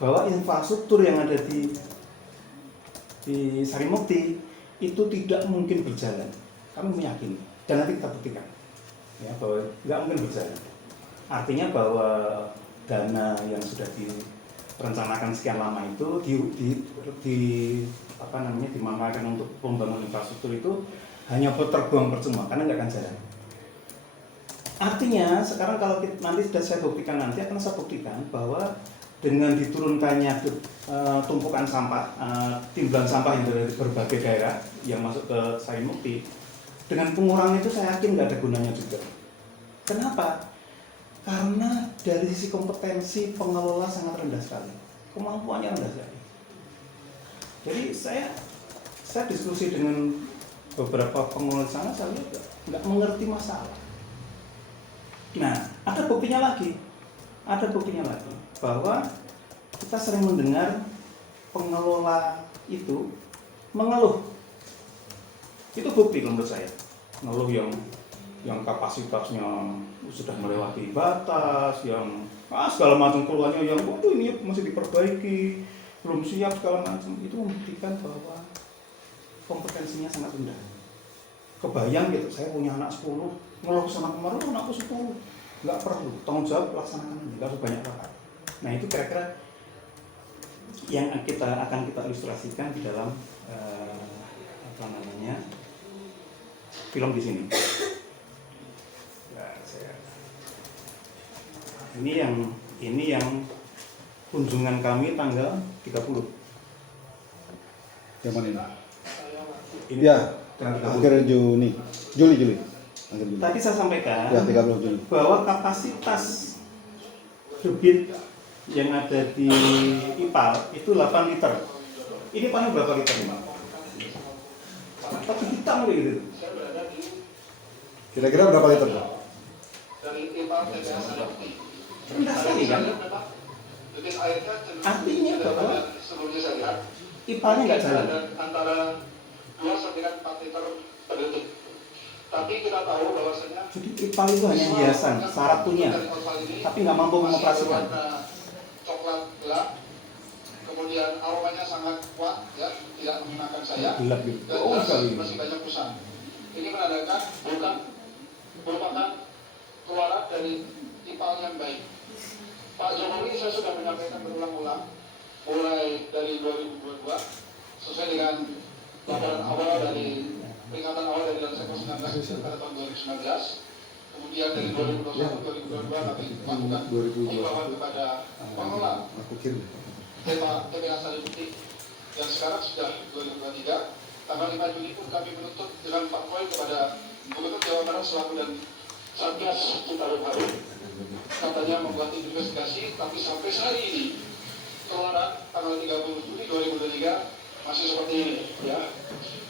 bahwa infrastruktur yang ada di Sarimukti itu tidak mungkin berjalan. Kami meyakini, dan nanti kita buktikan, ya, bahwa nggak mungkin berjalan. Artinya bahwa dana yang sudah direncanakan sekian lama itu dimanfaatkan untuk pembangunan infrastruktur itu hanya terbuang percuma karena nggak akan jalan. Artinya sekarang kalau nanti sudah saya buktikan, nanti akan saya buktikan bahwa dengan diturunkannya tumpukan sampah, timbulan sampah yang dari berbagai daerah yang masuk ke Sarimukti, dengan pengurangan itu saya yakin nggak ada gunanya juga. Kenapa? Karena dari sisi kompetensi pengelola sangat rendah sekali, kemampuannya rendah sekali. Jadi saya diskusi dengan beberapa pengelola sana, saya lihat nggak mengerti masalah. Nah, ada buktinya lagi bahwa kita sering mendengar pengelola itu mengeluh. Itu bukti menurut saya. Mengeluh yang kapasitasnya sudah melewati batas, yang segala macam keluhannya yang ini masih diperbaiki, belum siap segala macam. Itu membuktikan bahwa kompetensinya sangat rendah. Kebayang gitu, saya punya anak 10, ngeluh sana kemarin anakku 10. Nggak perlu, tanggung jawab laksanakan aja, nggak usah banyak pakar. Nah itu kira-kira yang akan kita ilustrasikan di dalam film di sini. Nah, ini yang kunjungan kami tanggal 30. Yang mana ini? Ini Ya, tanggal 30. akhir Juli. Akhir Juli. Tadi saya sampaikan Ya, 30 Juli. bahwa kapasitas debit yang ada di IPAL itu 8 liter. Ini paling berapa liter, Pak? Tapi hitam kayak gitu. Kira-kira berapa liter, Pak? Rendah sekali kan? Artinya bahwa IPAL-nya nggak jalan. Antara 2 sampai 4 liter per detik. Tapi kita tahu bahwasanya Jadi IPAL itu hanya hiasan, syarat punya, tapi nggak mampu mengoperasikan. coklat gelap, kemudian aromanya sangat kuat, ya, tidak mengenakan saya. Gelap gitu. Dan Oh, sekali. masih banyak pesan. Ini menandakan bukan merupakan keluaran dari IPAL yang baik. Pak Jokowi saya sudah menyampaikan berulang-ulang, mulai dari 2022, sesuai dengan laporan awal dari peringatan awal dari Dalam Sektor 19 pada tahun 2019. Kemudian dari 2021-2022 kami melakukan himbauan kepada pengelola TPA Sari Putih yang sekarang sudah 2023. Tanggal 5 Juli pun kami menuntut dengan Pak Poin kepada Gubernur Jawa Barat selaku dan Satgas Citarum Harum, katanya membuat investigasi, tapi sampai hari ini keluaran tanggal 30 Juli 2023 masih seperti ini, ya.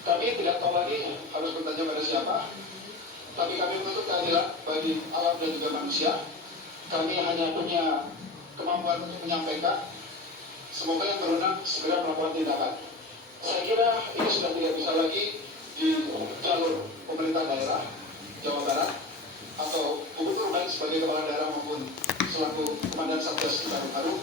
Kami tidak tahu lagi harus bertanya pada siapa, tapi kami menuntut keadilan bagi alam dan juga manusia. Kami hanya punya kemampuan untuk menyampaikan. Semoga yang berwenang segera melakukan tindakan. Saya kira ini sudah tidak bisa lagi di jalur pemerintah daerah Jawa Barat atau gubernur baik sebagai kepala daerah maupun selaku komandan Satgas Citarum Harum,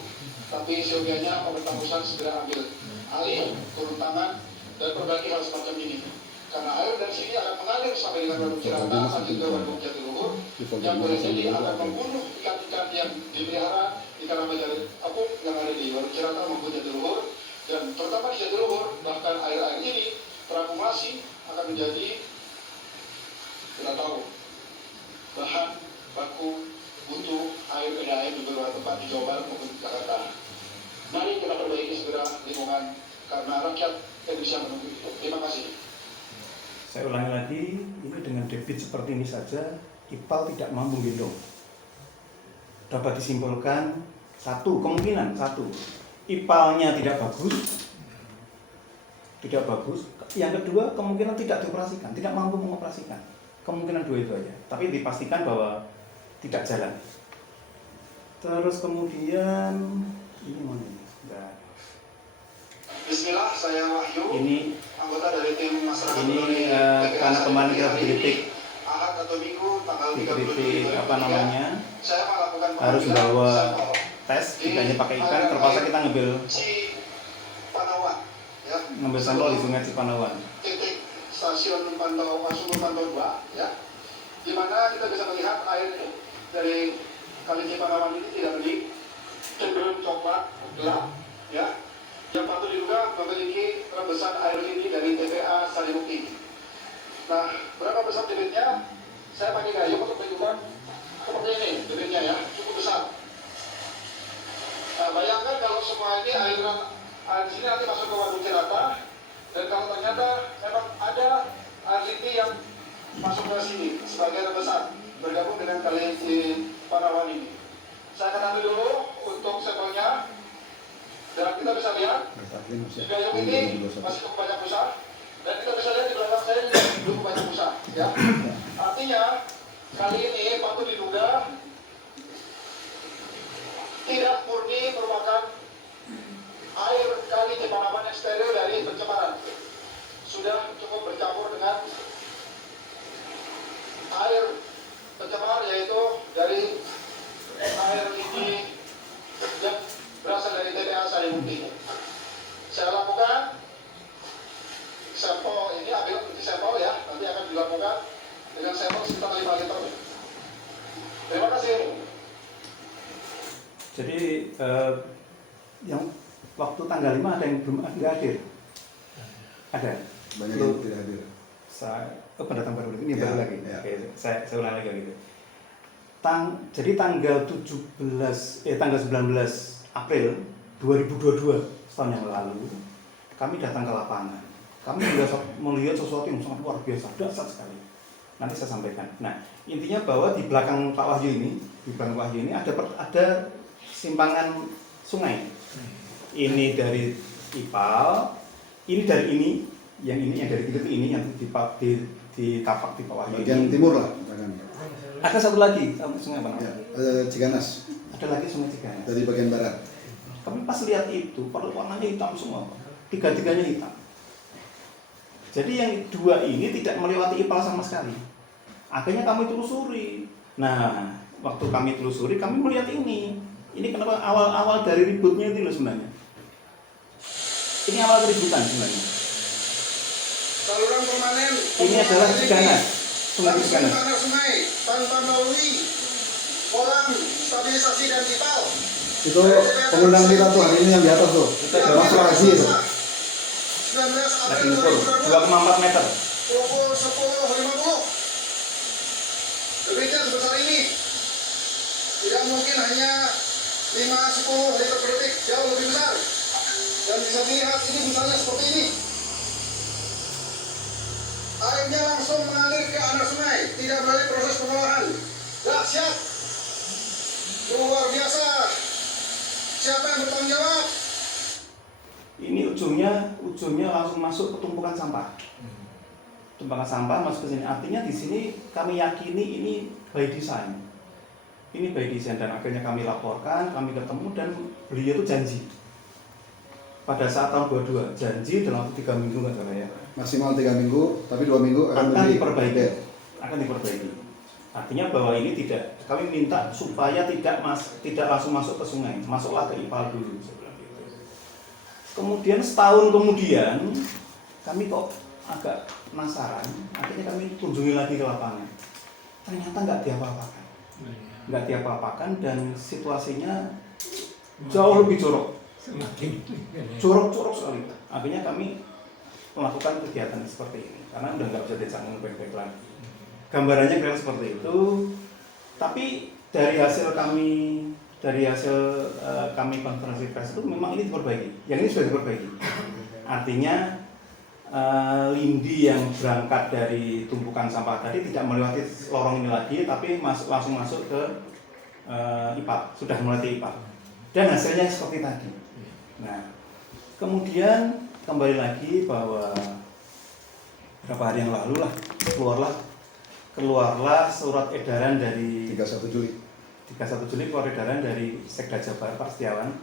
tapi seyogianya pemerintah pusat segera ambil alih, turun tangan, dan berbagi hal semacam ini. Karena air dari sini akan mengalir sampai dengan Waduk Cirata, lanjut ke Waduk Jatiluhur, yang boleh jadi akan membunuh ikan-ikan yang dipelihara ikan apa apung yang ada di Waduk Cirata maupun Jatiluhur, dan terutama di Jatiluhur, bahkan air-air ini terakumulasi akan menjadi, kita tahu, bahan baku untuk air di beberapa tempat di Jawa Barat maupun di Jakarta. Mari kita perbaiki segera lingkungan karena rakyat Indonesia menunggu itu. Terima kasih. Saya ulangi lagi, ini dengan debit seperti ini saja, IPAL tidak mampu gendong. Dapat disimpulkan kemungkinan satu, IPAL-nya tidak bagus. Yang kedua, kemungkinan tidak dioperasikan, tidak mampu mengoperasikan. Kemungkinan dua itu aja. Tapi dipastikan bahwa tidak jalan. Terus kemudian ini mana? Nah, Bismillah, saya Wahyu. ini Anggota dari tim masyarakat ini peduli karena kemarin kita hari dikritik ini, Ahad atau Minggu tanggal 30 dikritik Juli apa namanya, saya melakukan harus pengambilan bawa sampel tes, di tidak hanya pakai ikan, air terpaksa air kita ngambil Cipanawan, ya, sampel di Sungai Cipanawan. titik stasiun Sumur Pantau 2, ya, di mana kita bisa melihat air dari Kali Cipanawan ini tidak bening, cenderung coklat gelap, ya, yang patut diduga memiliki rembesan air ini dari TPA Sari Putih. Nah, berapa besar debitnya? Saya pakai gayung untuk menunjukkan seperti ini debitnya, ya, cukup besar. Nah, bayangkan kalau semua ini air di sini nanti masuk ke Waduk Cirata, dan kalau ternyata memang ada air ini yang masuk ke sini sebagai rembesan bergabung dengan Kali Cipanawan ini. Saya akan ambil dulu untuk sampelnya. Dan kita bisa lihat di gayung ini masih cukup banyak busa, dan kita bisa lihat di belakang saya juga cukup banyak busa, ya. Artinya kali ini patut diduga tidak murni merupakan air Kali Cipanawan yang steril dari pencemaran, sudah cukup bercampur dengan air pencemar, yaitu dari air ini yang berasal dari TPA Sari Putih. Saya lakukan sampel ini, ambil uji sampel, ya, nanti akan dilakukan dengan sampel sekitar 5 liter. Terima kasih. Jadi yang waktu tanggal 5 ada yang belum hadir? Ada? Banyak yang tidak hadir. Pendatang baru ini Ya, baru lagi. ya. Oke, saya ulang lagi gitu. Jadi tanggal 19 April 2022 setahun yang lalu kami datang ke lapangan. Kami melihat sesuatu yang sangat luar biasa, dahsyat sekali. Nanti saya sampaikan. Nah, intinya bahwa di belakang Pak Wahyu ini, ada simpangan sungai. Ini dari IPAL, ini dari ini yang dari ini yang di tapak di Pak Wahyu. Bagian timur lah. Ada satu lagi sungai apa? Ya, Ciganas. Ada lagi sungai Ciganas. Dari bagian barat. Kami pas lihat itu, warnanya hitam semua, tiga-tiganya hitam. Jadi yang dua ini tidak melewati IPAL sama sekali. Akhirnya kami telusuri. Nah, waktu kami telusuri, kami melihat ini. Ini kenapa awal dari ributnya itu loh sebenarnya. Ini awal keributan sebenarnya. Saluran permanen. Ini adalah Ciganas, sungai Ciganas. Sungai tanpa melalui kolam stabilisasi dan IPAL. Itu pengundang kita tuh hari ini yang di atas tuh. Mas Razi itu. 19 Lagi April ngukur 2022 2,4 meter. pukul 10.50. Debitnya sebesar ini. Tidak mungkin hanya 5-10 liter per detik, jauh lebih besar. Dan bisa dilihat ini besarnya seperti ini. Airnya langsung mengalir ke anak sungai, tidak melalui proses pengolahan. Dahsyat, luar biasa. Siapa yang bertanggung jawab? Ini ujungnya langsung masuk ke tumpukan sampah. Tumpukan sampah masuk ke sini. Artinya di sini kami yakini ini by design. Ini by design dan akhirnya kami laporkan, kami ketemu dan beliau itu janji. Pada saat tahun 22 janji dalam waktu 3 minggu nggak salah ya. Maksimal 3 minggu, tapi 2 minggu Akan lebih diperbaiki. update. Akan diperbaiki. Artinya bahwa ini tidak, kami minta supaya tidak langsung masuk ke sungai, masuklah ke IPAL dulu. Kemudian setahun kemudian kami kok agak penasaran, akhirnya kami kunjungi lagi ke lapangan. Ternyata nggak diapa-apakan dan situasinya jauh lebih jorok sekali. Akhirnya kami melakukan kegiatan seperti ini karena udah nggak bisa dicanggung baik-baik lagi. Gambarannya kira seperti itu. Tapi dari hasil kami konferensi pers itu memang ini diperbaiki. Yang ini sudah diperbaiki. Artinya lindi yang berangkat dari tumpukan sampah tadi tidak melewati lorong ini lagi, tapi langsung masuk ke IPAL, sudah melewati IPAL. Dan hasilnya seperti tadi. Nah, kemudian kembali lagi bahwa beberapa hari yang lalu lah keluarlah surat edaran dari 31 Juli. 31 Juli keluar edaran dari Sekda Jabar Pak Setiawan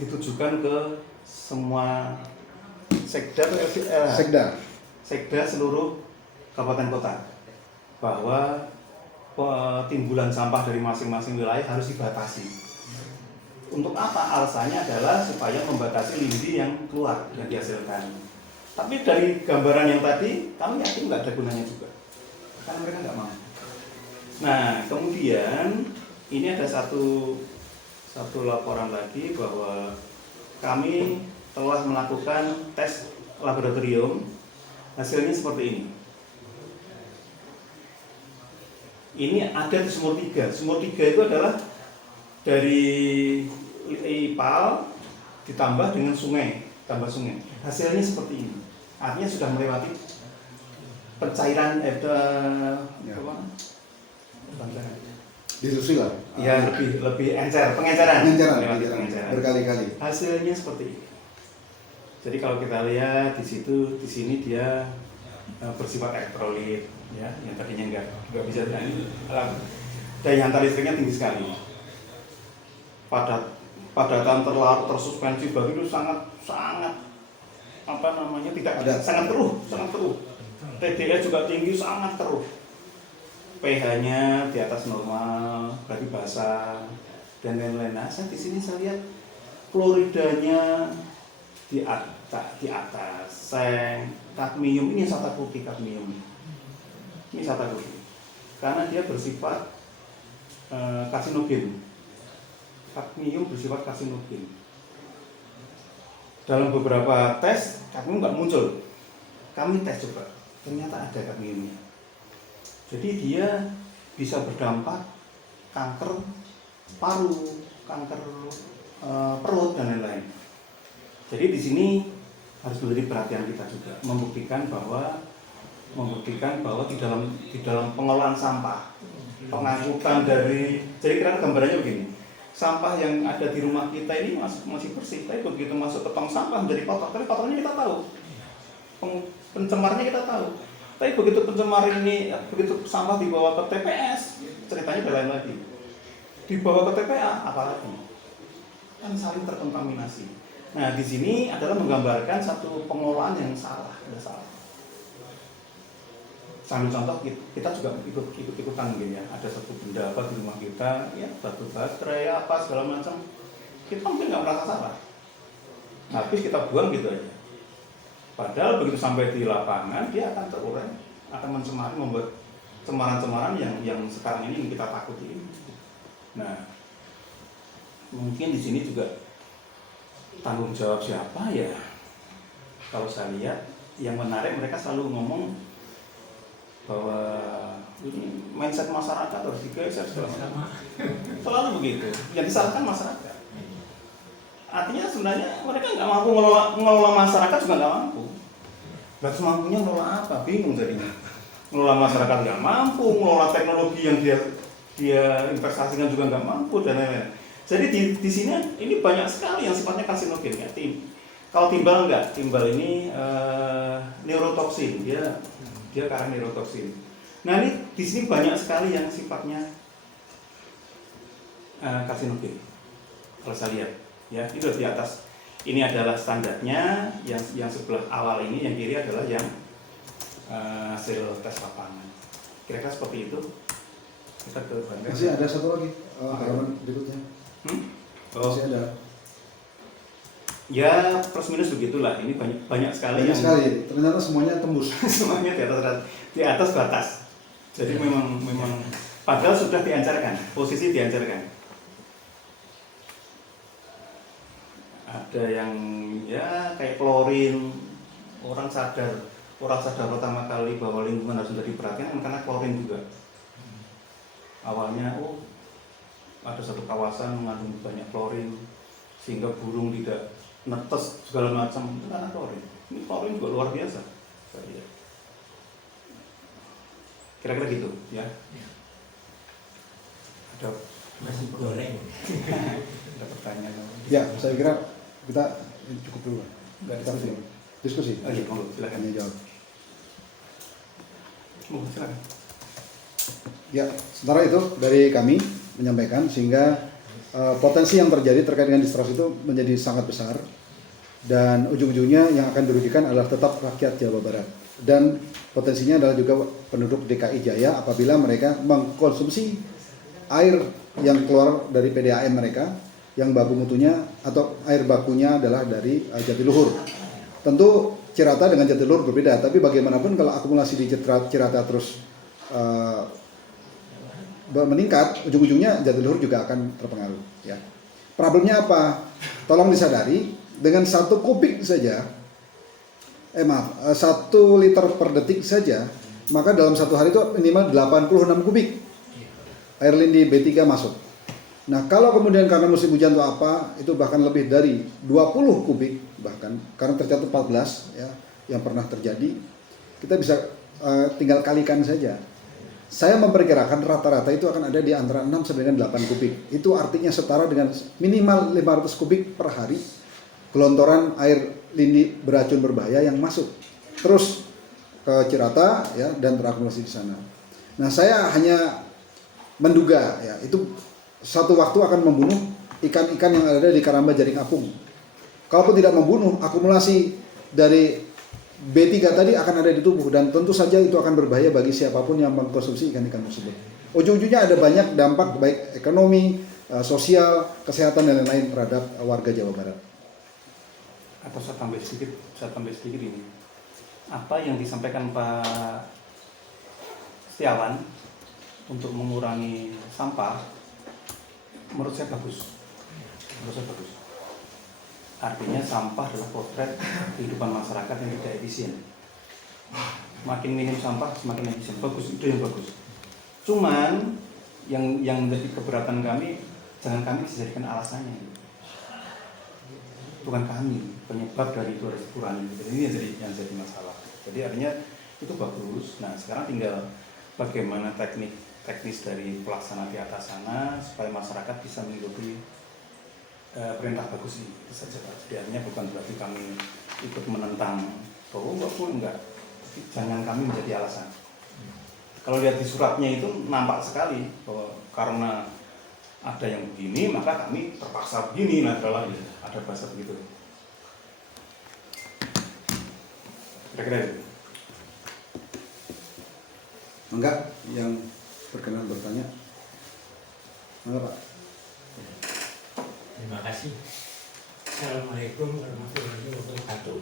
ditujukan ke semua sekda seluruh kabupaten kota bahwa timbulan sampah dari masing-masing wilayah harus dibatasi. Untuk apa? Alasannya adalah supaya membatasi lindi yang keluar dan dihasilkan. Tapi dari gambaran yang tadi kami yakin nggak ada gunanya juga, karena mereka nggak mau. Nah, kemudian ini ada satu laporan lagi bahwa kami telah melakukan tes laboratorium, hasilnya seperti ini. Ini ada di Sumur 3. Sumur 3 itu adalah dari IPAL ditambah dengan sungai, tambah sungai. Hasilnya seperti ini. Artinya sudah melewati pencairan Disusui lah. Ya lebih pengenceran Berkali-kali. hasilnya seperti ini. Jadi kalau kita lihat di sini dia bersifat elektrolit, ya, yang tadinya nggak bisa daya hantar listriknya tinggi sekali. Padatan tersuspensi bagi itu sangat sangat keruh. TDS juga tinggi, sangat keruh. pH-nya di atas normal, berarti basah dan lain-lain. Nah, di sini saya lihat kloridanya di atas, seng, kadmium, ini sata putih kadmium. Ini sata putih. Karena dia bersifat karsinogen. Kadmium bersifat karsinogen. Dalam beberapa tes, kadmium nggak muncul. Kami tes coba, ternyata ada kadmiumnya. Jadi dia bisa berdampak kanker paru, kanker perut dan lain-lain. Jadi di sini harus menjadi perhatian kita juga, membuktikan bahwa di dalam pengelolaan sampah, pengangkutan dari, jadi kira gambarannya begini, sampah yang ada di rumah kita ini masih bersih, tapi begitu masuk ke tong sampah menjadi kotor, tapi kotornya kita tahu, pencemarnya kita tahu, tapi begitu pencemar ini, begitu sampah dibawa ke TPS, ceritanya udah lain lagi, dibawa ke TPA, apalagi, kan saling terkontaminasi. Nah di sini adalah menggambarkan satu pengelolaan yang salah, ada salah. Sambil contoh kita juga ikut-ikutan mungkin ya, ada satu benda apa di rumah kita, ya batu baterai apa segala macam, kita mungkin nggak merasa salah, habis kita buang gitu aja. Padahal begitu sampai di lapangan dia akan terurai, akan mencemari, membuat cemaran-cemaran yang sekarang ini kita takuti. Nah mungkin di sini juga tanggung jawab siapa ya? Kalau saya lihat yang menarik mereka selalu ngomong bahwa ini mindset masyarakat harus digeser segala macam. Selalu begitu. Yang disalahkan masyarakat. Artinya sebenarnya mereka nggak mampu mengelola masyarakat juga nggak mampu. Nggak semampunya ngelola apa? Bingung jadinya. Ngelola masyarakat nggak mampu, ngelola teknologi yang dia investasikan juga nggak mampu dan lain-lain. Jadi di sini ini banyak sekali yang sifatnya karsinogen ya. Kalau timbal enggak, timbal ini neurotoksin, dia karena neurotoksin. Nah ini di sini banyak sekali yang sifatnya karsinogen. Kalau saya lihat, ya itu di atas. Ini adalah standarnya, yang sebelah awal ini, yang kiri adalah yang hasil tes lapangan. Kira-kira seperti itu. Kita ke Bangga. Masih ada satu lagi halaman berikutnya. Masih ada. Ya plus minus begitulah. Ini banyak sekali. Banyak sekali. Ternyata semuanya tembus. Semuanya di atas batas. Jadi memang padahal sudah diancarkan, posisi diancarkan. Ada yang ya kayak klorin, orang sadar pertama kali bahwa lingkungan harus menjadi perhatian karena klorin juga. Awalnya ada satu kawasan mengandung banyak klorin sehingga burung tidak netes segala macam karena klorin. Ini klorin juga luar biasa. Kira-kira gitu ya. Ada nasi goreng. ada pertanyaan? Ya, saya kira kita cukup dulu. Enggak Kita diskusi. Oh iya, monggo silakan. Tanya jawab. Monggo silakan. Ya, sementara itu dari kami menyampaikan sehingga potensi yang terjadi terkait dengan distrust itu menjadi sangat besar dan ujung-ujungnya yang akan dirugikan adalah tetap rakyat Jawa Barat dan potensinya adalah juga penduduk DKI Jaya apabila mereka mengkonsumsi air yang keluar dari PDAM mereka yang baku mutunya atau air bakunya adalah dari Jatiluhur. Tentu Cirata dengan Jatiluhur berbeda, tapi bagaimanapun kalau akumulasi di Cirata terus meningkat, ujung-ujungnya Jatiluhur juga akan terpengaruh. Ya. Problemnya apa? Tolong disadari, dengan 1 kubik saja, 1 liter per detik saja, maka dalam 1 hari itu minimal 86 kubik air lindi B3 masuk. Nah kalau kemudian karena musim hujan atau apa, itu bahkan lebih dari 20 kubik bahkan, karena tercatat 14 ya, yang pernah terjadi, kita bisa tinggal kalikan saja. Saya memperkirakan rata-rata itu akan ada di antara 6 sampai dengan 8 kubik. Itu artinya setara dengan minimal 500 kubik per hari gelontoran air lindi beracun berbahaya yang masuk terus ke Cirata ya dan terakumulasi di sana. Nah, saya hanya menduga ya, itu satu waktu akan membunuh ikan-ikan yang ada di Karamba Jaring Apung. Kalaupun tidak membunuh, akumulasi dari B3 tadi akan ada di tubuh dan tentu saja itu akan berbahaya bagi siapapun yang mengkonsumsi ikan-ikan tersebut. Ujung-ujungnya ada banyak dampak baik ekonomi, sosial, kesehatan dan lain-lain terhadap warga Jawa Barat. Atau saya tambah sedikit ini. Apa yang disampaikan Pak Setiawan untuk mengurangi sampah menurut saya bagus. Artinya sampah adalah potret kehidupan masyarakat yang tidak efisien. Makin minim sampah, semakin efisien. Bagus, itu yang bagus. Cuman yang menjadi keberatan kami, jangan kami dijadikan alasannya. bukan kami penyebab dari itu harus dikurangi. Jadi ini yang jadi masalah. Jadi artinya itu bagus. Nah sekarang tinggal bagaimana teknis dari pelaksana di atas sana supaya masyarakat bisa mengikuti perintah bagus ini. Itu saja Pak. Jadi artinya bukan berarti kami ikut menentang bahwa enggak. Jangan kami menjadi alasan. Kalau lihat di suratnya itu nampak sekali bahwa karena ada yang begini maka kami terpaksa begini, nah ada bahasa begitu. Kira-kira itu. Enggak, yang berkenan bertanya. Enggak Pak. Terima kasih. Assalamualaikum warahmatullahi wabarakatuh.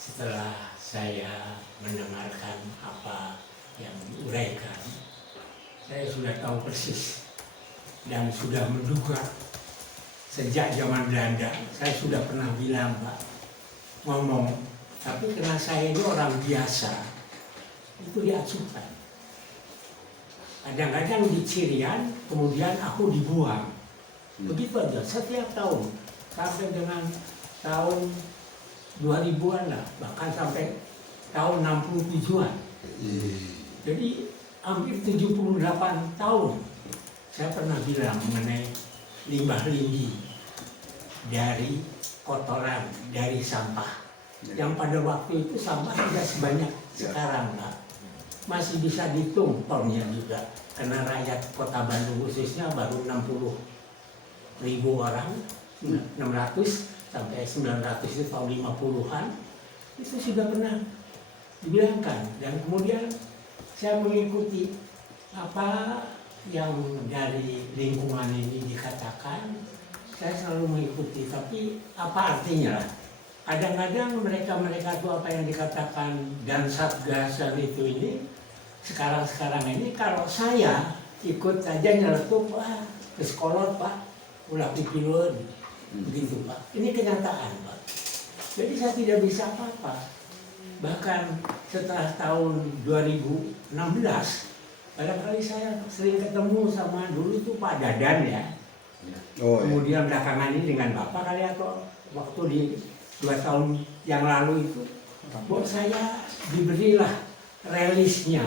Setelah saya mendengarkan apa yang diuraikan, saya sudah tahu persis dan sudah menduga sejak zaman Belanda. Saya sudah pernah bilang Pak, ngomong, tapi karena saya ini orang biasa, itu diacuhkan. Kadang-kadang di Cirian, kemudian aku dibuang. Begitu aja, setiap tahun. Sampai dengan tahun 2000-an lah, bahkan sampai tahun 67-an. Jadi hampir 78 tahun saya pernah bilang mengenai limbah lindi dari kotoran, dari sampah. Yang pada waktu itu sampah tidak sebanyak sekarang Pak. Masih bisa dihitung tonnya juga. Karena rakyat kota Bandung khususnya baru 60.000 orang, 600 sampai 900 itu tahun 50-an. Itu sudah pernah dibilangkan. Dan kemudian saya mengikuti apa yang dari lingkungan ini dikatakan, saya selalu mengikuti. Tapi apa artinya lah? Kadang-kadang mereka itu apa yang dikatakan dan Satgas dan itu ini, sekarang ini kalau saya ikut saja nyeletuk, wah ke sekolah Pak, ulah pikiran, begitu Pak. Ini kenyataan Pak. Jadi saya tidak bisa apa-apa. Bahkan setelah tahun 2016, barangkali saya sering ketemu sama dulu itu Pak Dadan ya. Kemudian belakangan ini dengan Bapak kali atau waktu di 2 tahun yang lalu itu, buat saya diberilah rilisnya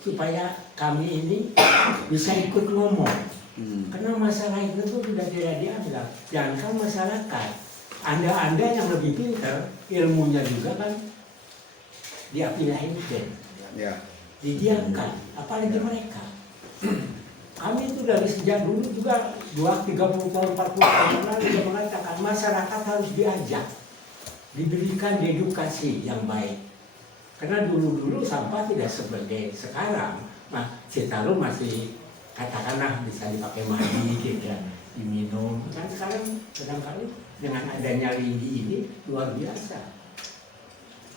supaya kami ini bisa ikut ngomong. Karena masalah itu tuh sudah tidak dianggap. Jangan masyarakat, Anda yang lebih pintar, ilmunya juga kan diapilahin, didiamkan, apalagi mereka. Kami itu dari sejak dulu juga 30 tahun, 40 tahun lalu juga mengatakan masyarakat harus diajak, diberikan edukasi yang baik. Karena dulu sampah tidak sebagai sekarang. Nah, Citarum masih katakanlah bisa dipakai mandi, gitu, diminum. Kan sekarang kadang-kadang dengan adanya lindi ini luar biasa.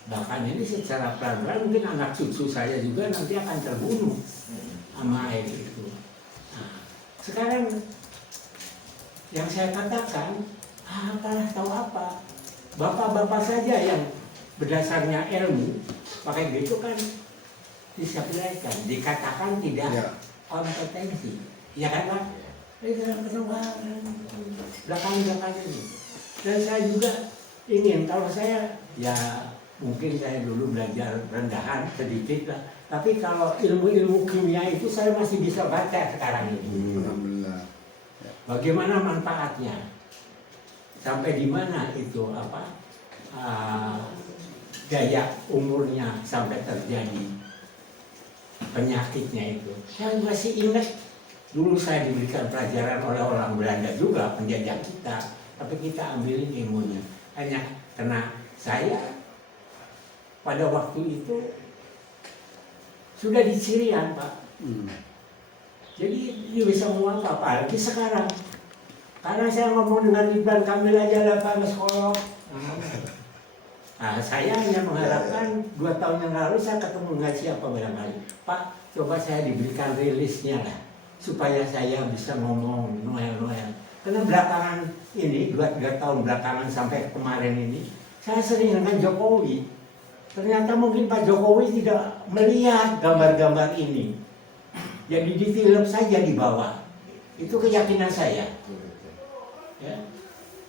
Bahkan ini secara pelan-pelan mungkin anak cucu saya juga nanti akan terbunuh sama air itu. Sekarang yang saya katakan, apalah tahu apa, bapak-bapak saja yang berdasarnya ilmu pakai gitu kan disabelaikan, dikatakan tidak kompetensi, ya kan Pak? Ini dalam penerbangan belakang ini. Dan saya juga ingin, kalau saya ya mungkin saya dulu belajar rendahan sedikit lah. Tapi kalau ilmu-ilmu kimia itu saya masih bisa baca sekarang ini. Alhamdulillah. Bagaimana manfaatnya? Sampai di mana itu daya umurnya sampai terjadi penyakitnya itu. Saya masih ingat dulu saya diberikan pelajaran oleh orang Belanda juga, penjajah kita. Tapi kita ambilin ilmunya. Hanya karena saya pada waktu itu sudah di Cirian Pak. Jadi ini bisa ngomong apa lagi sekarang. Karena saya ngomong dengan Ridwan Kamil aja lah Pak sekolah. Nah, saya hanya mengharapkan 2 tahun yang lalu saya ketemu dengan siapa barangkali. Pak, coba saya diberikan rilisnya lah. Supaya saya bisa ngomong Noel. Karena belakangan ini, 2-3 tahun belakangan sampai kemarin ini, saya sering dengan Jokowi. Ternyata mungkin Pak Jokowi tidak melihat gambar-gambar ini. Jadi di film saja di bawah. Itu keyakinan saya. Ya.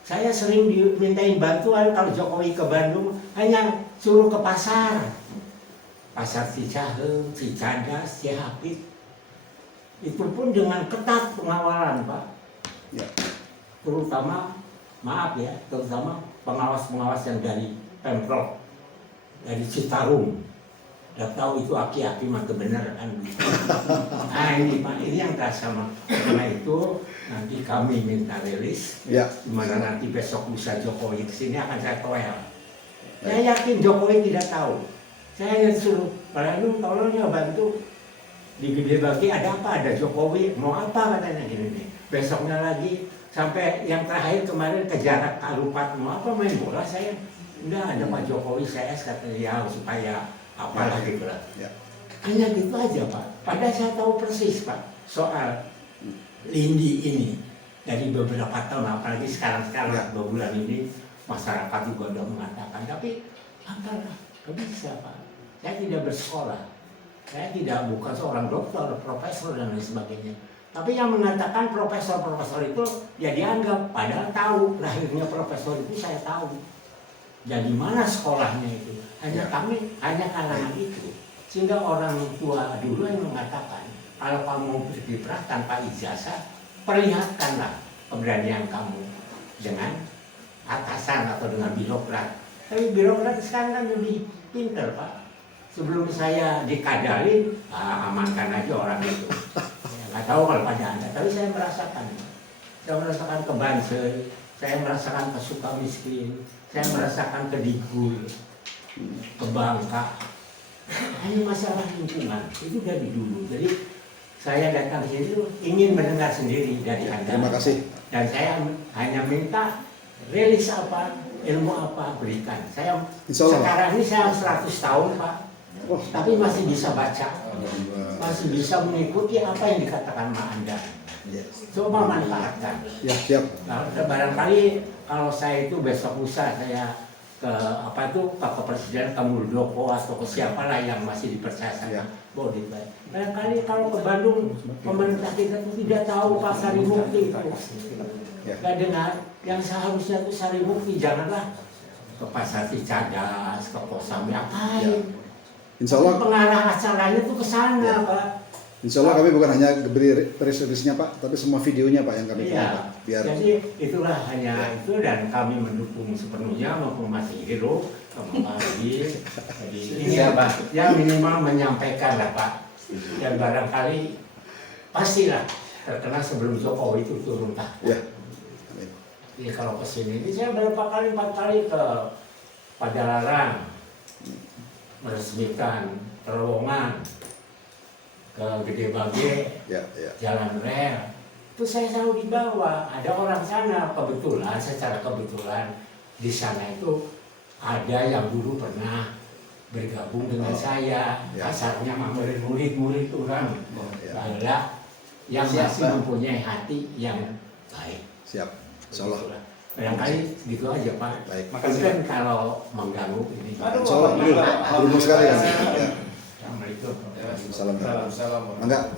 Saya sering dimintain bantuan kalau Jokowi ke Bandung, hanya suruh ke pasar. Pasar Cicahem, Cicadas, Cihapit. Itu pun dengan ketat pengawalan, Pak. Ya. Terutama, maaf ya, terutama pengawas-pengawas yang dari Pemprov, dari Citarum. Udah tahu itu aki-aki mah kebenaran kan. Nah ini Pak, ini yang terasa Mak. Karena itu nanti kami minta rilis, Ya. dimana nanti besok lusa Jokowi kesini akan saya toel. Saya yakin Jokowi tidak tahu. Saya yang suruh, Pak Lanu tolong ya bantu di Gede Bagi ada apa? Ada Jokowi, mau apa katanya gini nih. Besoknya lagi sampai yang terakhir kemarin ke Jarak Kalupat, mau apa main bola saya. Enggak, ada Pak Jokowi CS katanya ya supaya apalah gitu lah. Ya. Hanya gitu aja Pak. Padahal saya tahu persis Pak soal lindi ini dari beberapa tahun, apalagi sekarang 2 bulan ini masyarakat juga udah mengatakan. Tapi apalah, gak bisa Pak. Saya tidak bersekolah, saya tidak bukan seorang dokter, profesor dan lain sebagainya. Tapi yang mengatakan profesor-profesor itu ya dianggap, padahal tahu lahirnya profesor itu saya tahu. Jadi mana sekolahnya itu? Hanya kami, hanya kalangan itu. Sehingga orang tua dulu yang mengatakan, kalau kamu berkiprah tanpa ijazah, perlihatkanlah keberanian kamu dengan atasan atau dengan birokrat. Tapi birokrat sekarang kan lebih pinter Pak. Sebelum saya dikadalin, amankan aja orang itu. Nggak tahu kalau pada Anda, tapi saya merasakan. Saya merasakan kebanse, saya merasakan kesuka miskin, saya merasakan kedigul, kebangka. Hanya masalah lingkungan, itu dari dulu. Jadi saya datang ke sini ingin mendengar sendiri dari Anda. Terima kasih. Dan saya hanya minta rilis apa, ilmu apa berikan. Saya sekarang ini saya 100 tahun Pak, tapi masih bisa baca, masih bisa mengikuti apa yang dikatakan Mak Anda. Coba manfaatkan. Ya, siap. Nah, barangkali kalau saya itu besok lusa saya ke apa itu Pak Presiden, ke Muldoko atau ke siapalah yang masih dipercaya saya. Boleh baik. Barangkali kalau ke Bandung pemerintah kita itu tidak tahu Pak Sarimukti itu. Gak dengar. Yang seharusnya itu Sarimukti janganlah ke Pasar Cicadas, ke Kosambi apain. Insya Allah, pengarah acaranya tuh ke sana Pak. Insya Allah kami bukan hanya beri rilisnya Pak, tapi semua videonya Pak yang kami punya Pak. Biar Jadi itulah hanya itu, dan kami mendukung sepenuhnya maupun Mas Hiro, Pak Adi. Jadi ini Pak, yang minimal menyampaikan lah Pak. Dan barangkali pastilah terkena sebelum Jokowi itu turun tahta. ya. Jadi kalau kesini ini saya berapa kali, 4 kali ke Padalarang meresmikan terowongan, ke Gede Bage, Ya. jalan rel. Itu saya selalu dibawa. Ada orang sana kebetulan, secara kebetulan di sana itu ada yang dulu pernah bergabung dengan saya. Ya. Kasarnya murid-murid orang. Ya. Ada yang masih mempunyai hati yang baik. Siap. Insya Allah. Barangkali gitu aja Pak. Baik. Mungkin kalau mengganggu ini. Insya Allah. Beruntung sekali kan. Ya. Assalamualaikum. Salam. Salam. Enggak.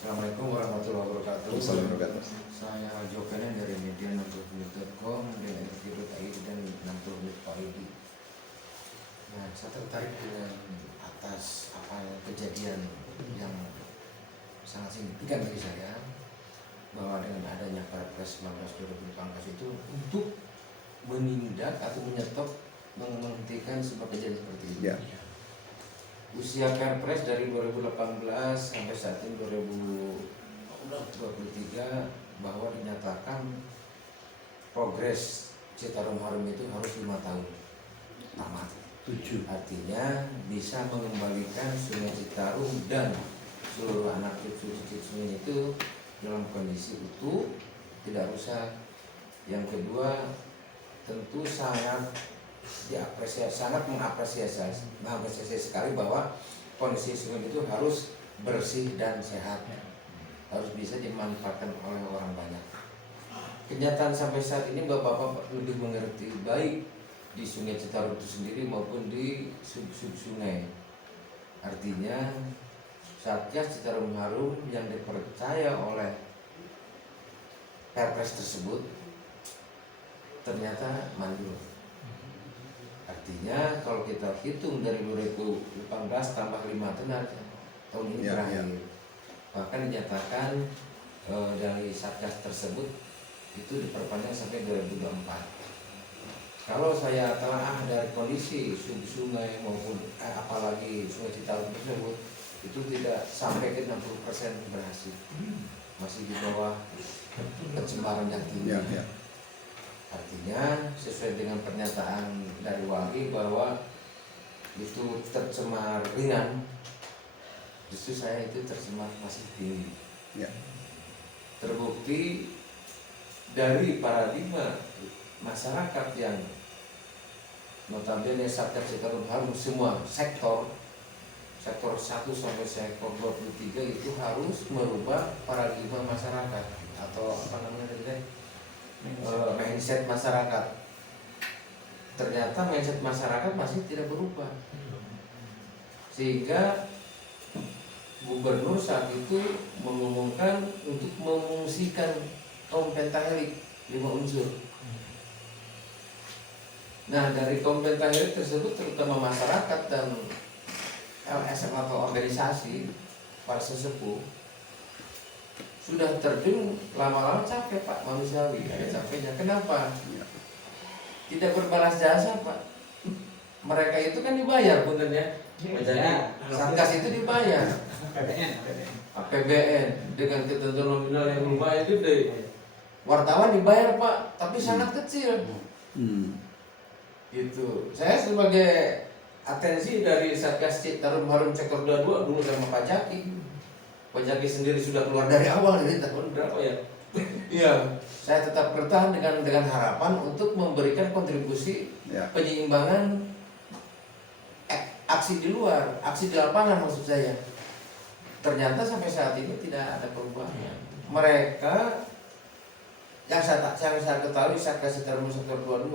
Assalamualaikum warahmatullahi wabarakatuh. Assalamualaikum. Saya Jokenen dari media 60menit.com dan RT.id dan 60menit.id. Nah, saya tertarik dengan atas apa kejadian yang sangat signifikan bagi saya, bahwa dengan adanya Perpres 19/2018 itu untuk menindak atau menyetop, menghentikan sebuah kejadian seperti ini. Ya. Usia Perpres dari 2018 sampai saat ini 2023 bahwa dinyatakan progres Citarum Harum itu harus 5 tahun tamat. 7. Artinya bisa mengembalikan Sungai Citarum dan seluruh anak cucu sungai itu dalam kondisi utuh, tidak rusak. Yang kedua, tentu sangat diapresiasi, sangat mengapresiasi sekali bahwa kondisi sungai itu harus bersih dan sehat, harus bisa dimanfaatkan oleh orang banyak. Kenyataan sampai saat ini Bapak-bapak lebih mengerti baik di Sungai Citarum itu sendiri maupun di sub-sungai. Artinya Satgas Citarum Harum yang dipercaya oleh Perpres tersebut ternyata mandul. Artinya kalau kita hitung dari 2018 tambah 5 tahun ini Ya, berakhir. Bahkan dinyatakan dari Satgas tersebut itu diperpanjang sampai 2024. Kalau saya telah dari kondisi sungai maupun apalagi Sungai Citarum tersebut itu tidak sampai ke 60% berhasil, masih di bawah pencemaran yang tinggi. Ya, ya. Artinya sesuai dengan pernyataan dari Wali bahwa itu tercemar ringan, justru saya itu tercemar masih tinggi. Ya. Terbukti dari paradigma masyarakat yang notabene Satgas Citarum Harum semua sektor 1 sampai sektor 23 itu harus merubah paradigma masyarakat atau apa namanya tadi, mindset masyarakat. Ternyata mindset masyarakat masih tidak berubah, sehingga gubernur saat itu mengumumkan untuk mengungsikan kaum pentahelik 5 unsur. Nah, dari kaum pentahelik tersebut terutama masyarakat dan LSM atau organisasi para sesepuh sudah terjun, lama-lama capek Pak, manusiawi, ada capeknya. Kenapa? Tidak berbalas jasa Pak. Mereka itu kan dibayar punten ya. Menjadi Satgas itu dibayar. APBN dengan ketentuan nominal yang lumayan gede. Wartawan dibayar Pak, tapi sangat kecil. Gitu. Saya sebagai atensi dari Satgas Citarum Harum sektor 22 dulu sama Pak Jaki. Pak Jaki sendiri sudah keluar dari awal dari tahun berapa ya? Iya, saya tetap bertahan dengan harapan untuk memberikan kontribusi penyeimbangan aksi di luar, aksi di lapangan maksud saya. Ternyata sampai saat ini tidak ada perubahan. Mereka yang saya ketahui Satgas Citarum sektor 22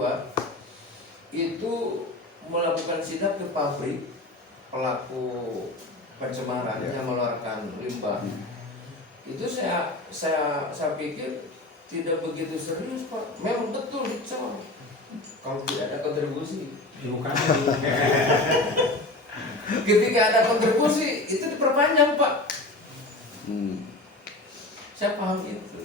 itu melakukan sidak ke pabrik pelaku pencemaran yang mengeluarkan limbah. Itu saya pikir tidak begitu serius Pak. Memang betul dicor. Kalau tidak ada kontribusi, bukan. ketika ada kontribusi itu diperpanjang Pak. Saya paham itu.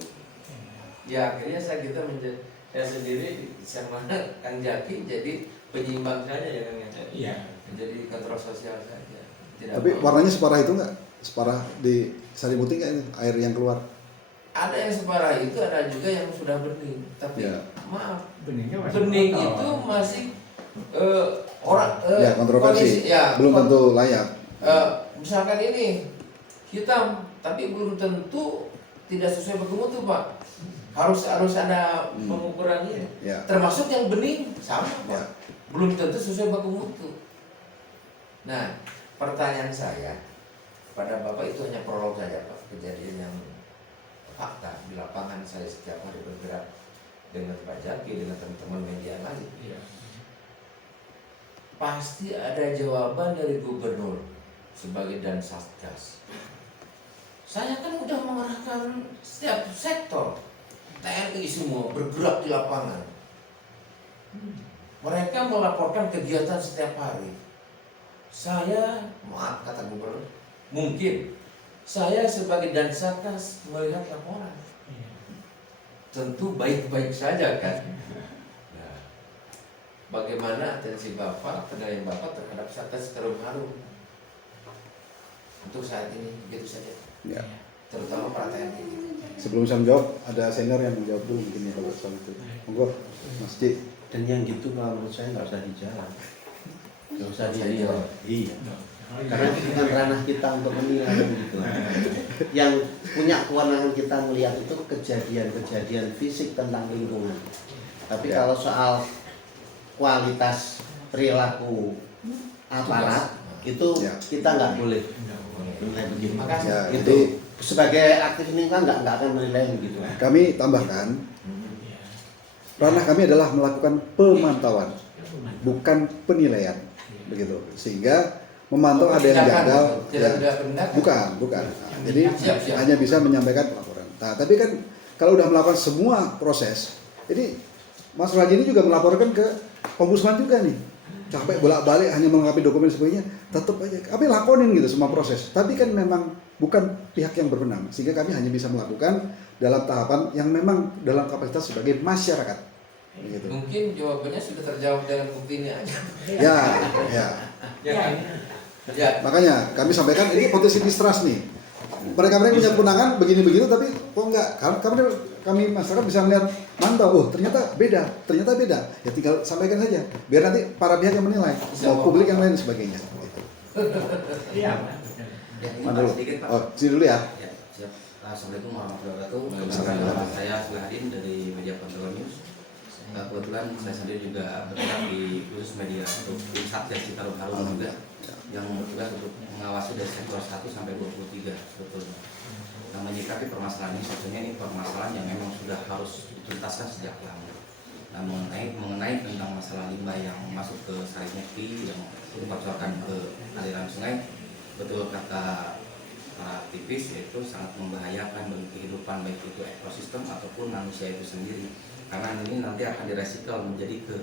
Ya akhirnya kita menjadi saya sendiri sama Kang Jaki jadi penyimbang saja ya Kang. Iya. Menjadi kontrol sosial saja. Tapi warnanya separah itu nggak? Separah di Sarimuti nggak ini air yang keluar? Ada yang separah itu, ada juga yang sudah bening. Tapi maaf, Beningnya masih bening kotor. itu masih kontroversi. kondisi, belum tentu layak. Misalkan ini hitam, tapi belum tentu tidak sesuai baku mutu Pak. Harus ada pengukurannya. Termasuk yang bening sama Pak. Belum tentu sesuai baku mutu. Nah, pertanyaan saya pada Bapak itu hanya prolog saja Pak, kejadian yang fakta di lapangan. Saya setiap hari bergerak dengan Pak Jaki, dengan teman-teman media lain. Pasti ada jawaban dari gubernur sebagai dan Satgas. Saya kan udah mengerahkan setiap sektor, TNI semua bergerak di lapangan. Mereka melaporkan kegiatan setiap hari. Saya, maaf kata gubernur, mungkin saya sebagai dan Satgas melihat laporan. Tentu baik-baik saja kan. Nah, bagaimana atensi Bapak, penilaian Bapak terhadap Satgas Citarum Harum untuk saat ini, begitu saja. Terutama para TNI. Sebelum saya menjawab, ada senior yang menjawab dulu mungkin ya kalau soal itu. Monggo, Mas Ci. Dan yang gitu kalau menurut saya nggak usah dijawab. Nggak usah dijawab. Iya. Karena itu bukan ranah kita untuk menilai gitu. Yang punya kewenangan kita melihat itu kejadian-kejadian fisik tentang lingkungan. Tapi kalau soal kualitas perilaku aparat itu kita nggak boleh menilai begitu. Itu sebagai aktivis lingkungan nggak akan menilai begitu. Kami tambahkan, ranah kami adalah melakukan pemantauan, bukan penilaian, begitu. Sehingga memantau ada yang gagal, bukan. Nah, jadi hanya bisa menyampaikan laporan. Nah, tapi kan kalau udah melakukan semua proses, jadi Mas Raji ini juga melaporkan ke Ombudsman juga nih, capek bolak-balik hanya melengkapi dokumen sebagainya, tetap aja kami lakonin gitu semua proses. Tapi kan memang bukan pihak yang berwenang, sehingga kami hanya bisa melakukan dalam tahapan yang memang dalam kapasitas sebagai masyarakat. Gitu. Mungkin jawabannya sudah terjawab dengan bukti ini aja. Ya. Ya, Makanya kami sampaikan ini potensi distrust nih. Mereka punya kewenangan begini-begitu, tapi kok enggak? Kami masyarakat bisa melihat mantau, oh ternyata beda. Ya tinggal sampaikan saja, biar nanti para pihak yang menilai, mau publik yang lain dan sebagainya. Iya, Pak. Ya, ini Mana Pak dulu? sedikit Pak. Oh, sini dulu ya. Ya, siap. Assalamualaikum warahmatullahi wabarakatuh. Waalaikumsalam. Nama saya Suladin dari Media Kontrol News. Kebetulan saya sendiri juga bergerak di khusus media untuk tim Satgas Citarum Harum juga yang bertugas untuk mengawasi dari sektor 1 sampai 23 sebetulnya. Nah, menyikapi permasalahan ini sebetulnya ini permasalahan yang memang sudah harus dituntaskan sejak lama. Nah, mengenai tentang masalah limbah yang masuk ke Sarimukti yang dibocorkan ke aliran sungai, betul kata para aktivis, yaitu sangat membahayakan bagi kehidupan baik itu ekosistem ataupun manusia itu sendiri, karena ini nanti akan diresikel menjadi ke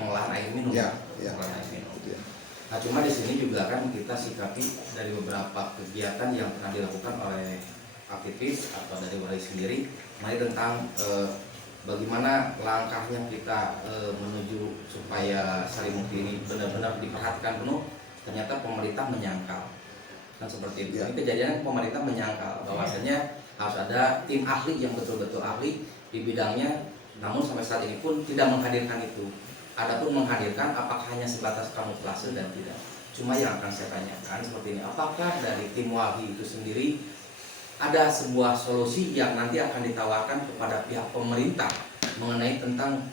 pengolahan air minum. Pengolahan air minum. Nah, cuma di sini juga kan kita sikapi dari beberapa kegiatan yang pernah dilakukan oleh aktivis atau dari Walhi sendiri, mengenai tentang bagaimana langkahnya kita menuju supaya Sarimukti ini benar-benar diperhatikan penuh. Ternyata pemerintah menyangkal, kan seperti itu. Ini kejadian pemerintah menyangkal bahwasanya harus ada tim ahli yang betul-betul ahli di bidangnya, namun sampai saat ini pun tidak menghadirkan itu. Adapun menghadirkan, apakah hanya sebatas kamuflase dan tidak. Cuma yang akan saya tanyakan seperti ini, apakah dari tim Walhi itu sendiri ada sebuah solusi yang nanti akan ditawarkan kepada pihak pemerintah mengenai tentang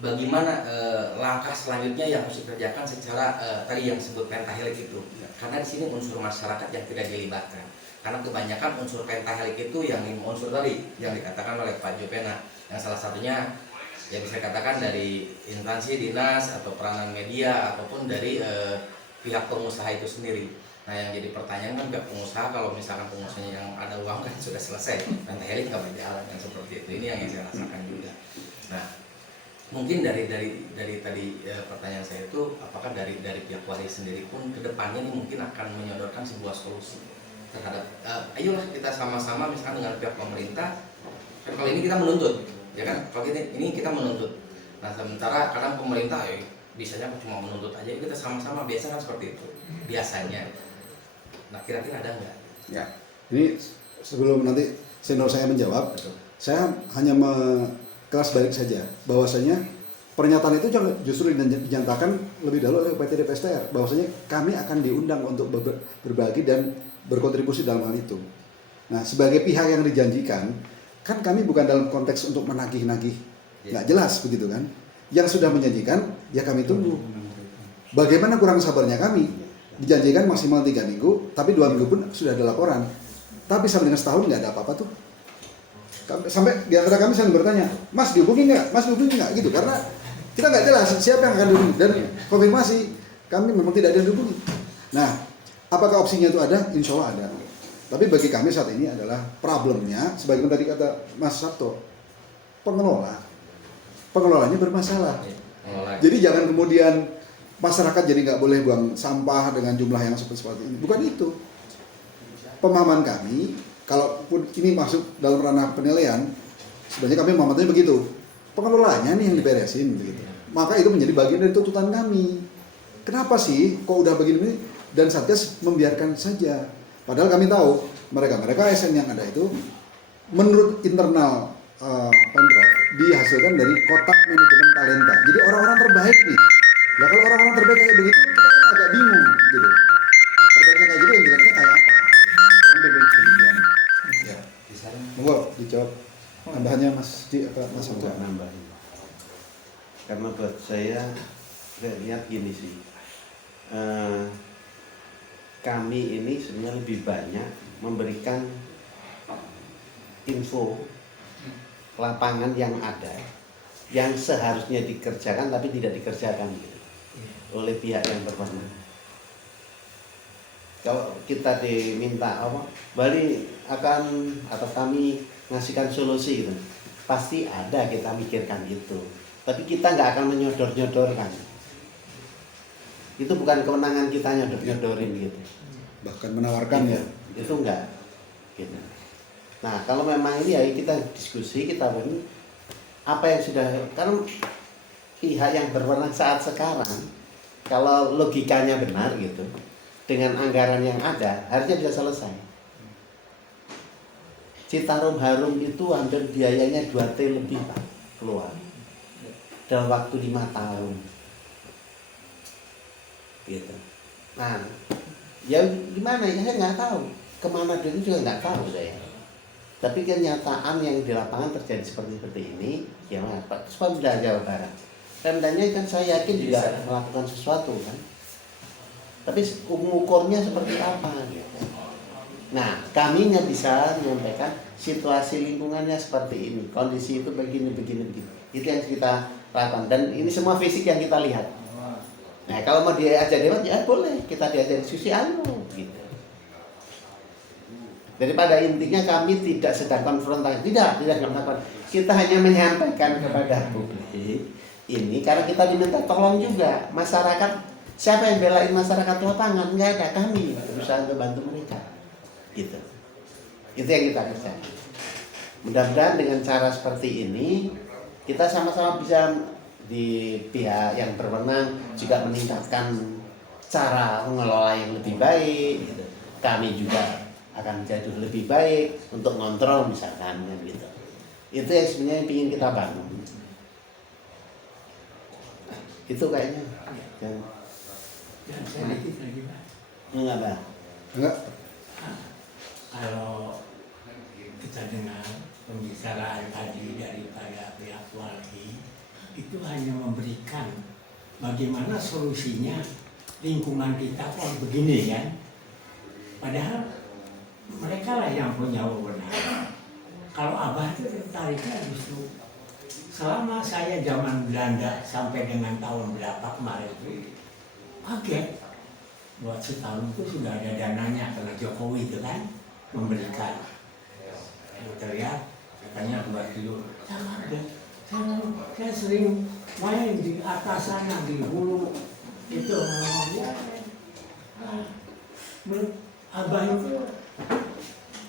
bagaimana langkah selanjutnya yang harus dikerjakan secara tadi yang disebut pentahelik itu. Karena di sini unsur masyarakat yang tidak dilibatkan. Karena kebanyakan unsur pentahelik itu yang unsur tadi yang dikatakan oleh Pak Jopena, yang salah satunya ya bisa dikatakan dari instansi dinas atau peranan media ataupun dari pihak pengusaha itu sendiri. Nah, yang jadi pertanyaan kan pihak pengusaha, kalau misalkan pengusahanya yang ada uang kan sudah selesai, pentahelik nggak berjalan yang seperti itu. Ini yang saya rasakan juga. Nah, mungkin dari tadi pertanyaan saya itu, apakah dari pihak Walhi sendiri pun kedepannya ini mungkin akan menyodorkan sebuah solusi terhadap ayolah kita sama-sama misalkan dengan pihak pemerintah, kan kalau ini kita menuntut, ya kan, kalau ini kita menuntut. Nah, sementara kadang pemerintah bisanya cuma menuntut aja, kita sama-sama biasa kan seperti itu biasanya. Nah, kira-kira ada nggak? Ya, ini sebelum nanti senior saya menjawab, saya hanya kelas balik saja bahwasanya pernyataan itu justru dinyatakan lebih dahulu oleh PT DPSTR bahwasanya kami akan diundang untuk berbagi dan berkontribusi dalam hal itu. Nah, sebagai pihak yang dijanjikan, kan kami bukan dalam konteks untuk menagih-nagih, nggak jelas begitu kan? Yang sudah menjanjikan, ya kami tunggu. Bagaimana kurang sabarnya kami? Dijanjikan maksimal 3 minggu, tapi 2 minggu pun sudah ada laporan. Tapi sampai dengan setahun nggak ada apa-apa tuh. Sampai di antara kami saling bertanya, Mas dihubungi nggak? Mas dihubungi nggak? Gitu, karena kita nggak jelas siapa yang akan dihubungi. Dan konfirmasi, kami memang tidak ada yang dihubungi. Nah, apakah opsinya itu ada? Insya Allah ada. Tapi bagi kami saat ini adalah problemnya, sebagaimana tadi kata Mas Sabto, pengelolanya bermasalah. Jadi jangan kemudian masyarakat jadi nggak boleh buang sampah dengan jumlah yang seperti ini. Bukan itu. Pemahaman kami, kalaupun ini masuk dalam ranah penilaian, sebenarnya kami pemahamannya begitu. Pengelolanya nih yang diberesin, begitu. Maka itu menjadi bagian dari tuntutan kami. Kenapa sih kok udah begini dan Satgas membiarkan saja? Padahal kami tahu mereka ASN yang ada itu menurut internal Pemprov dihasilkan dari kotak manajemen talenta. Jadi orang-orang terbaik nih. Nah, kalau orang-orang terbaik kayak begitu, kita kan agak bingung gitu. Terbaiknya kayak gitu, yang jeleknya kayak apa? Kurang lebih demikian. Ya, monggo dijawab. Tambahannya Mas Di apa Mas Hamzah? Nambahin. Karena buat saya lihat gini sih, kami ini sebenarnya lebih banyak memberikan info lapangan yang ada, yang seharusnya dikerjakan tapi tidak dikerjakan gitu, oleh pihak yang berwenang. Kalau kita diminta apa, Bali akan atau kami ngasihkan solusi gitu, pasti ada kita mikirkan itu. Tapi kita nggak akan menyodor-nyodorkan. Itu bukan kewenangan kita nyodor-nyodorin gitu. Bahkan menawarkan ya. Itu enggak. Gitu. Nah kalau memang ini ya kita diskusi, kita beri apa yang sudah, karena pihak yang berwenang saat sekarang, kalau logikanya benar gitu, dengan anggaran yang ada harusnya bisa selesai. Citarum Harum itu hampir biayanya 2 T lebih Pak keluar dalam waktu 5 tahun gitu. Nah ya gimana ya, saya nggak tahu kemana duit itu juga nggak tahu saya. Tapi kenyataan yang di lapangan terjadi seperti ini, ya Pak Pemda Jawa Barat. Pemdanya kan saya yakin juga melakukan sesuatu kan. Tapi ukurnya seperti apa gitu. Nah, kami nggak bisa menyampaikan situasi lingkungannya seperti ini, kondisi itu begini. Itu yang kita lakukan dan ini semua fisik yang kita lihat. Nah, kalau mau diajak debat ya boleh, kita diajak diskusi gitu. Daripada intinya kami tidak sedang konfrontasi, tidak melakukan. Kita hanya menyampaikan kepada publik ini karena kita diminta tolong juga masyarakat. Siapa yang belain masyarakat lapangan? Nggak ada, kami berusaha untuk bantu mereka. Gitu. Itu yang kita kerjakan. Mudah-mudahan dengan cara seperti ini kita sama-sama bisa di pihak yang berwenang juga meningkatkan cara mengelola yang lebih baik. Gitu. Kami juga akan jadi lebih baik untuk ngontrol misalkan gitu. Itu yang sebenarnya ingin kita bangun. Itu kayaknya. Dan saya dikit lagi Pak. Enggak, Pak. Enggak. Kalau kita dengar pembicaraan tadi daripada pihak Walhi, itu hanya memberikan bagaimana solusinya lingkungan kita kok begini kan. Padahal mereka lah yang punya wewenang. Kalau Abah itu tertariknya justru selama saya zaman Belanda sampai dengan tahun berapa kemarin itu kaget buat setahun itu sudah ada dananya karena Jokowi itu kan memberikan yang terlihat katanya 2 kilo. Saya kaget. Saya sering main di atas sana di hulu itu ya, menurut Abah itu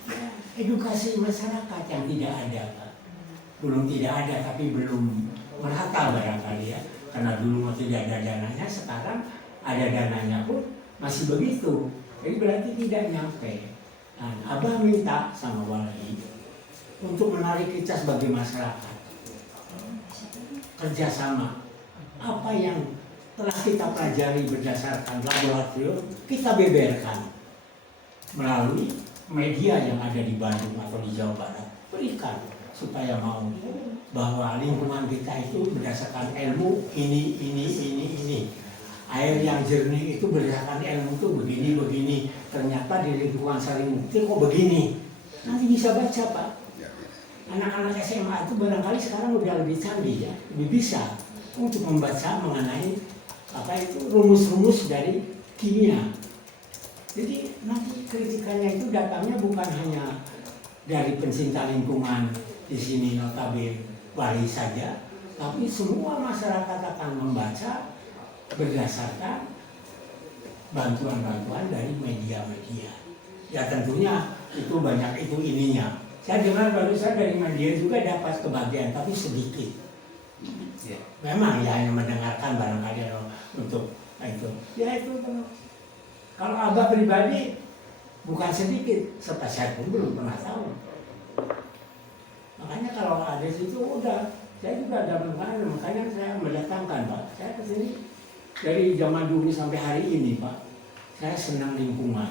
ya, edukasi masyarakat yang tidak ada Pak. Belum tidak ada tapi belum merata barangkali ya, karena dulu tidak ada dananya, sekarang ada dananya pun masih begitu, jadi berarti tidak nyampe. Nah, Abah minta sama Walhi untuk menarik kita sebagai masyarakat kerjasama. Apa yang telah kita pelajari berdasarkan laboratorium kita beberkan melalui media yang ada di Bandung atau di Jawa Barat, berikan supaya mau bahwa lingkungan kita itu berdasarkan ilmu ini. Air yang jernih itu berdasarkan ilmu itu begini. Ternyata di lingkungan Sarimukti kok begini. Nanti bisa baca Pak. Anak-anak SMA itu barangkali sekarang udah lebih canggih ya, lebih bisa untuk membaca mengenai apa itu rumus-rumus dari kimia. Jadi nanti kritikannya itu datangnya bukan hanya dari pencinta lingkungan di sini notabene Walhi saja, tapi semua masyarakat akan membaca berdasarkan bantuan-bantuan dari media-media. Ya tentunya itu banyak itu ininya. Saya dengar barusan dari media juga dapat kebagian, tapi sedikit. Memang ya hanya mendengarkan barangkali untuk itu. Ya itu. Kalau Abah pribadi bukan sedikit, serta saya pun belum pernah tahu. Makanya kalau ada situ udah, saya juga ada mendengar, makanya saya mendatangkan Pak. Saya kesini dari zaman dulu sampai hari ini Pak. Saya senang lingkungan.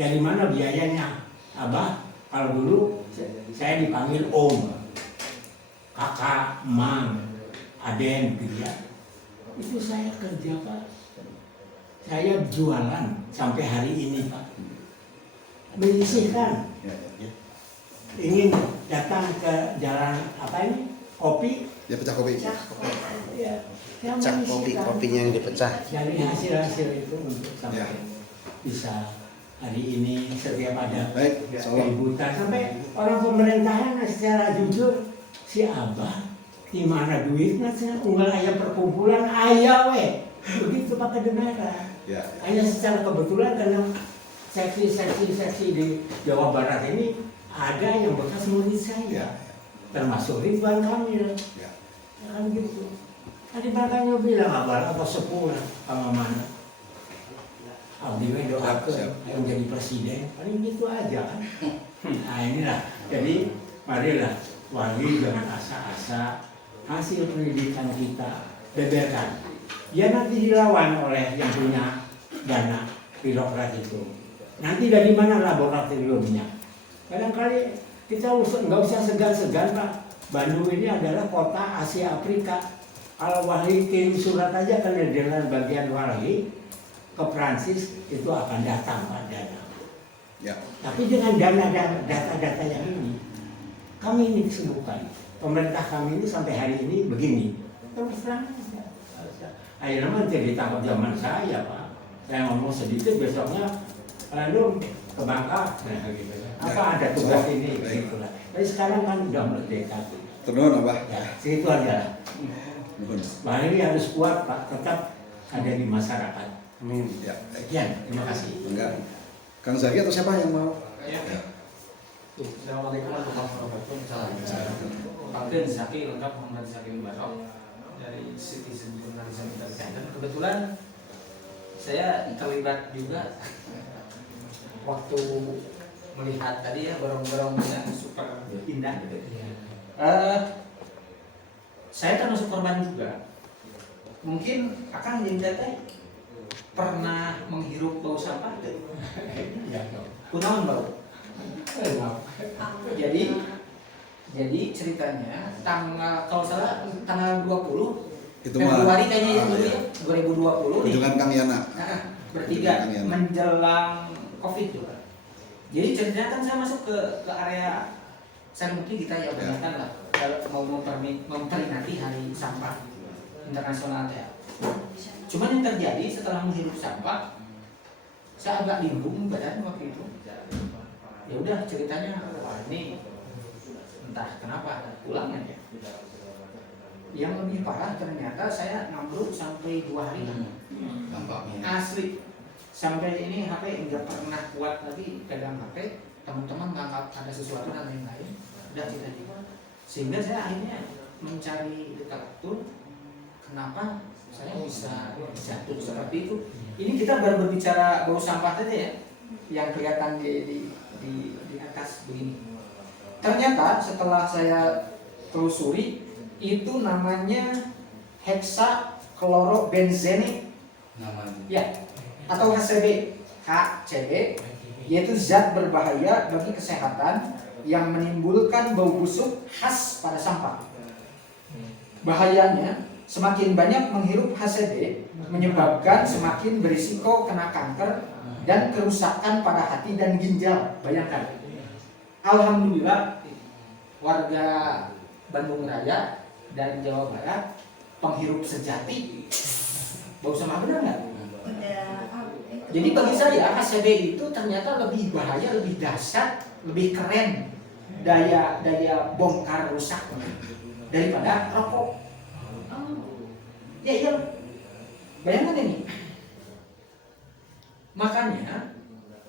Dari mana biayanya? Abah, kalau dulu saya dipanggil Om, Kakak, Mang, Aden gitu ya. Itu saya kerja Pak. Saya jualan sampai hari ini Pak. Menyisihkan. Ingin datang ke jalan apa ini? Kopi. Ya pecah kopi. Ya. Pecah kopinya yang dipecah. Dari hasil-hasil itu untuk sampai. Ya. bisa hari ini setiap ada Baik, salam. keributan sampai orang pemerintahan secara jujur si Abah di mana duitnya unggal ayam perkumpulan ayah begitu Pak kedengaran. Ya. Hanya secara kebetulan karena seksi di Jawa Barat ini ada yang bekas murid saya, Ya. termasuk Ridwan Kamil. Ya. Kan gitu. Tadi makanya bilang apa sepuh sama mana. Abdi we doakeun Siap. yang jadi presiden, paling gitu aja kan. Nah inilah, jadi marilah wali dengan asa-asa hasil pendidikan kita beberkan. Ya nanti dilawan oleh yang punya dana birokrat itu. Nanti dari mana laboratoriumnya? Kadang-kali kita nggak usah segan-segan Pak. Bandung ini adalah kota Asia Afrika. Kalau wali kirim surat aja ke Nederland bagian wali ke Prancis itu akan datang Pak dana. Ya. Tapi dengan data-data yang ini, kami ini kesibukan. Pemerintah kami ini sampai hari ini begini. Terus terang aja. Akhirnya mah jadi takut zaman saya Pak. Saya ngomong sedikit besoknya lalu ke Bangka. Nah, gitu. Apa ada tugas ini? Gitu lah. Tapi sekarang kan udah merdeka. Turun Abah. Ya, segitu aja. Nuhun. Wah ini harus kuat Pak, tetap ada di masyarakat. Amin. Ya. baik. Sekian, terima kasih. Enggak. Kang Zaki atau siapa yang mau? Ya. Ya. Assalamualaikum warahmatullahi wabarakatuh. Pak Zaki lengkap Muhammad Zaki Barok dari Citizen Journalism Independent. Kebetulan saya terlibat juga waktu melihat tadi ya gorong-gorong yang super indah gitu. Saya termasuk korban juga. Mungkin Akang yang teh pernah menghirup bau sampah gitu. Kunaon bau? Jadi ceritanya kalau salah tanggal 20 Itu mah. Februari kayaknya ya dulu Iya. ya 2020 Kunjungan Kang Yana. bertiga Kang Yana. menjelang Covid juga. Jadi ceritanya kan saya masuk ke area Sarimukti kita ya bayangkan lah kalau mau memperingati hari sampah internasional ya. Cuman yang terjadi setelah menghirup sampah, saya agak linglung badan waktu itu. Ya udah ceritanya, wah ini entah kenapa pulangnya ya. Yang lebih parah ternyata saya ngambruk sampai 2 hari. Dampaknya. Asli. Sampai ini HP nggak pernah kuat lagi pegang HP. Teman-teman nganggap ada sesuatu dan lain-lain. Udah tidak. Sehingga saya akhirnya mencari literatur kenapa saya bisa jatuh seperti itu. Ini kita baru berbicara bau sampah saja ya, yang kelihatan di atas begini. Ternyata setelah saya telusuri itu namanya hexaklorobenzenik, ya, atau HCB, yaitu zat berbahaya bagi kesehatan yang menimbulkan bau busuk khas pada sampah. Bahayanya, semakin banyak menghirup HCB menyebabkan semakin berisiko kena kanker dan kerusakan pada hati dan ginjal. Bayangkan. Alhamdulillah warga Bandung Raya dan Jawa Barat penghirup sejati. Bau sampah benar nggak? Jadi bagi saya HCB itu ternyata lebih bahaya, lebih dahsyat, lebih keren daya bongkar rusak daripada rokok. Ya iya, bayangkan ini. Makanya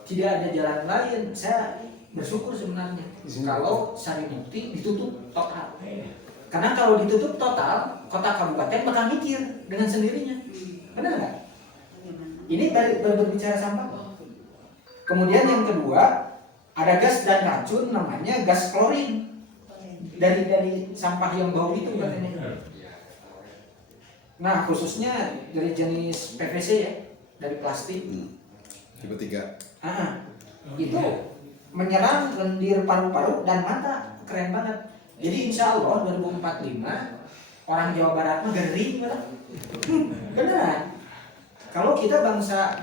tidak ada jalan lain. Saya bersyukur sebenarnya kalau Sarimukti ditutup total. Karena kalau ditutup total, kota kabupaten bakal mikir dengan sendirinya. Benar nggak? Ini baru berbicara sampah. Kemudian yang kedua, ada gas dan racun namanya gas klorin dari sampah yang bau itu katanya. Nah khususnya dari jenis PVC ya, dari plastik. Tipe 3. Itu menyerang lendir paru-paru dan mata, keren banget. Jadi insya Allah 2045 orang Jawa Barat mah gering banget. Beneran. Kalau kita bangsa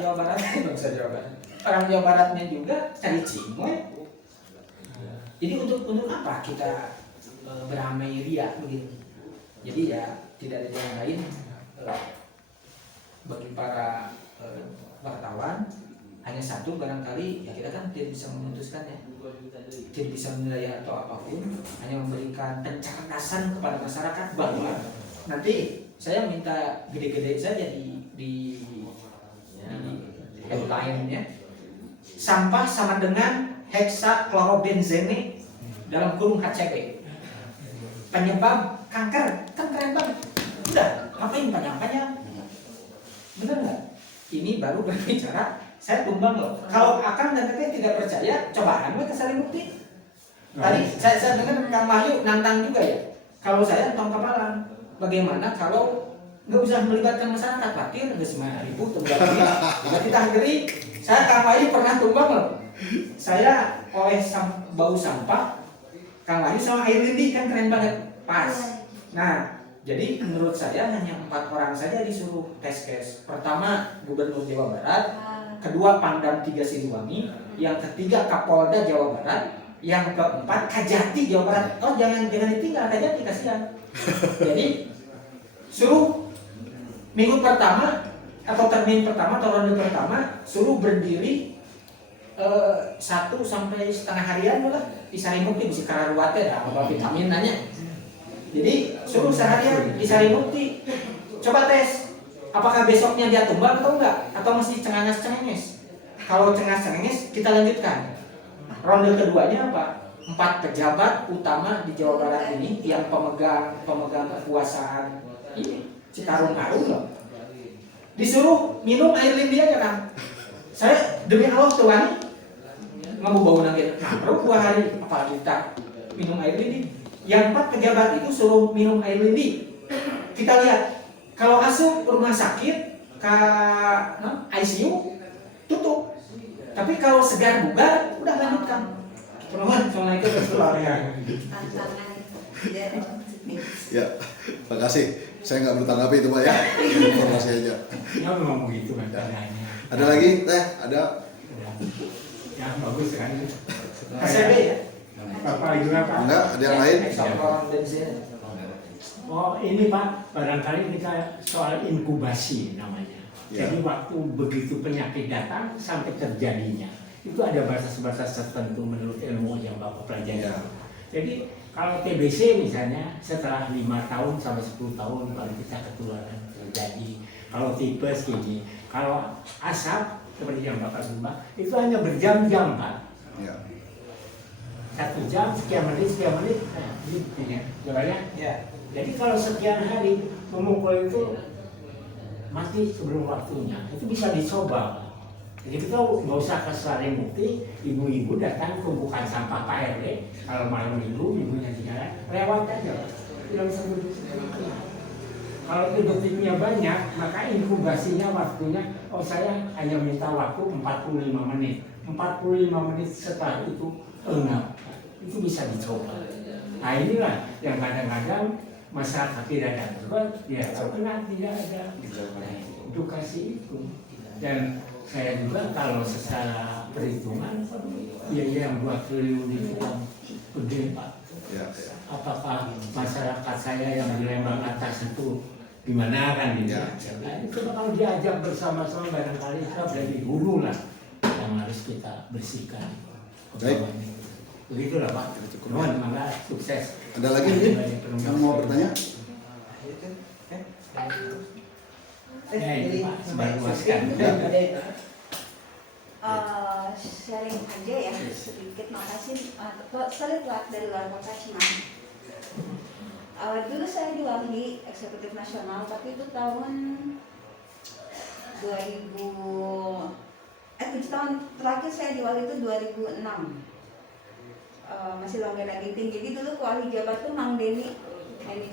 Jawa Barat, orang Jawa Baratnya juga cari cimoy. Jadi untuk apa kita beramai ria begitu? Jadi ya tidak ada yang lain bagi para wartawan hanya satu barangkali ya kita kan tidak bisa memutuskan ya, tidak bisa menilai atau apapun, hanya memberikan pencerdasan kepada masyarakat bahwa nanti saya minta gede-gede saja di headline ya, sampah sama dengan heksaklorobenzene dalam kurung HCP penyebab kanker, kan keren banget. Udah, ngapain panjang-panjang? Bener nggak? Ini baru berbicara, saya tumbang loh. Kalau Akang dan Teteh tidak percaya, coba anu ke Sarimukti. Tadi saya dengar Kang Wahyu nantang juga ya. Kalau saya tong kapalan, bagaimana kalau nggak usah melibatkan masyarakat, khawatir nggak 9.000 tumbang kita geri. Saya Kang Wahyu pernah tumbang loh. Saya oleh bau sampah, Kang Wahyu sama air lindi kan keren banget, pas. Nah, jadi menurut saya hanya 4 orang saja disuruh tes case. Pertama Gubernur Jawa Barat, kedua Pangdam 3 Siliwangi, yang ketiga Kapolda Jawa Barat, yang keempat Kajati Jawa Barat. Oh jangan ditinggal Kajati, kasihan. Jadi suruh minggu pertama atau termin pertama atau ronde pertama suruh berdiri 1 sampai setengah harian lah di Sarimukti, di Kararuwate dah apa vitamin nanya. Jadi suruh seharian di Sarimukti, coba tes apakah besoknya dia tumbang atau enggak, atau mesti cengenges. Kalau cengenges kita lanjutkan. Ronde keduanya apa? 4 pejabat utama di Jawa Barat ini yang pemegang kekuasaan ini Citarum Harum loh. Disuruh minum air lindi aja kan. Saya demi Allah tuh wani nggak mau bau nangkit. Nah, baru 2 hari apalagi kita minum air lindi. Yang 4 pejabat itu suruh minum air lindi. Kita lihat kalau asup rumah sakit ke ICU tutup. Tapi kalau segar bugar udah lanjutkan. Teman-teman, assalamualaikum warahmatullahi wabarakatuh. Ya, makasih. Saya nggak bertanggapi itu Pak ya. Informasi aja. Ya memang begitu kan caranya. Ada lagi Teh? Ada? Ya bagus sekali. SCB ya? Bapak juga Pak. Enggak? Ada yang lain? Oh ini Pak, barangkali kita soal inkubasi namanya. Ya. Jadi waktu begitu penyakit datang sampai terjadinya, itu ada batas-batas tertentu menurut ilmu yang Bapak pelajari. Ya. Jadi kalau TBC misalnya setelah 5 tahun sampai 10 tahun baru kita ketularan terjadi. Kalau tipes gini, kalau asap seperti yang Bapak bilang itu hanya berjam-jam Pak. Ya. 1 jam, sekian menit, nah, gitu ya. Ya. Jadi kalau sekian hari memukul itu mati sebelum waktunya, itu bisa dicoba. Jadi kita nggak usah ke Sarimukti, ibu-ibu datang tumpukan sampah Pak RW, kalau malam minggu ibunya di jalan, lewat aja. Tidak usah duduk. Kalau detiknya banyak, maka inkubasinya waktunya, oh saya hanya minta waktu 45 menit. 45 menit setelah itu enggak, itu bisa dicoba. Nah inilah yang kadang-kadang masyarakat tidak ada berbuat, ya karena tidak ada edukasi itu. Dan saya juga kalau secara perhitungan biaya yang 2 triliun itu kan gede Pak. Ya. Apakah masyarakat saya yang di Lembang atas itu gimana kan gitu? Ya. Nah, itu kalau diajak bersama-sama barangkali kita dari hulu lah yang harus kita bersihkan. Baik. Begitulah Pak. Mohon semoga sukses. Ada lagi mungkin yang mau bertanya? Ya ini Pak, sebagai luaskan. Sharing aja ya sedikit, makasih. Saya dari luar kota Cimahi. Dulu saya diwakili eksekutif nasional, tapi itu tahun 2000. 7 tahun terakhir saya diwakili itu 2006. Masih longgar daging tinggi. Jadi dulu wali jabat tuh Mang Denny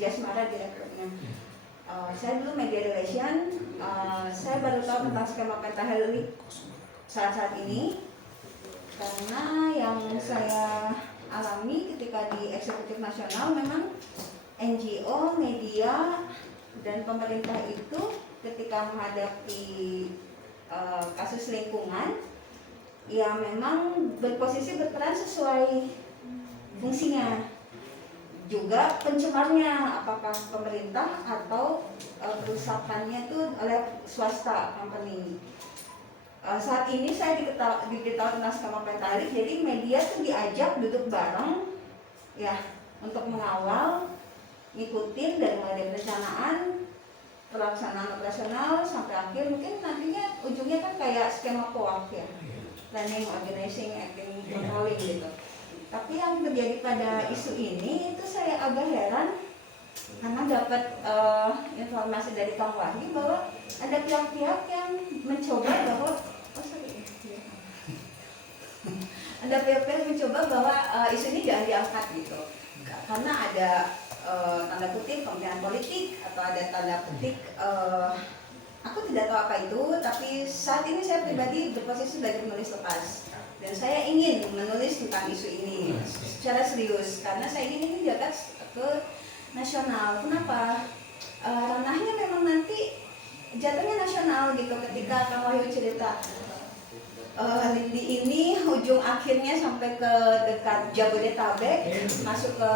Jasmara direkturnya. Saya dulu media relation. Saya baru tahu tentang skema pentahelix saat ini karena yang saya alami ketika di eksekutif nasional memang NGO, media dan pemerintah itu ketika menghadapi kasus lingkungan ya memang berposisi berperan sesuai fungsinya. Juga pencemarnya apakah pemerintah atau kerusakannya itu oleh swasta company. saat ini saya diberitahu tentang skema Pentahelix, jadi media tuh diajak duduk bareng ya untuk mengawal, ngikutin dari mulai dari perencanaan, pelaksanaan operasional sampai akhir. Mungkin nantinya ujungnya kan kayak skema POAK ya, planning, organizing, acting, controlling gitu. Tapi yang terjadi pada isu ini itu saya agak heran karena dapat informasi dari Kang Wahyu bahwa ada pihak-pihak yang mencoba bahwa ada pihak-pihak mencoba bahwa isu ini jangan diangkat gitu, karena ada tanda kutip kepentingan politik atau ada tanda kutip aku tidak tahu apa itu, tapi saat ini saya pribadi berposisi sebagai penulis lepas dan saya ingin menulis tentang isu ini secara serius karena saya ingin ini diangkat ke nasional. Kenapa? Ranahnya memang nanti jatuhnya nasional gitu. Ketika Kang Wahyu cerita Lindi ini ujung akhirnya sampai ke dekat Jabodetabek, masuk ke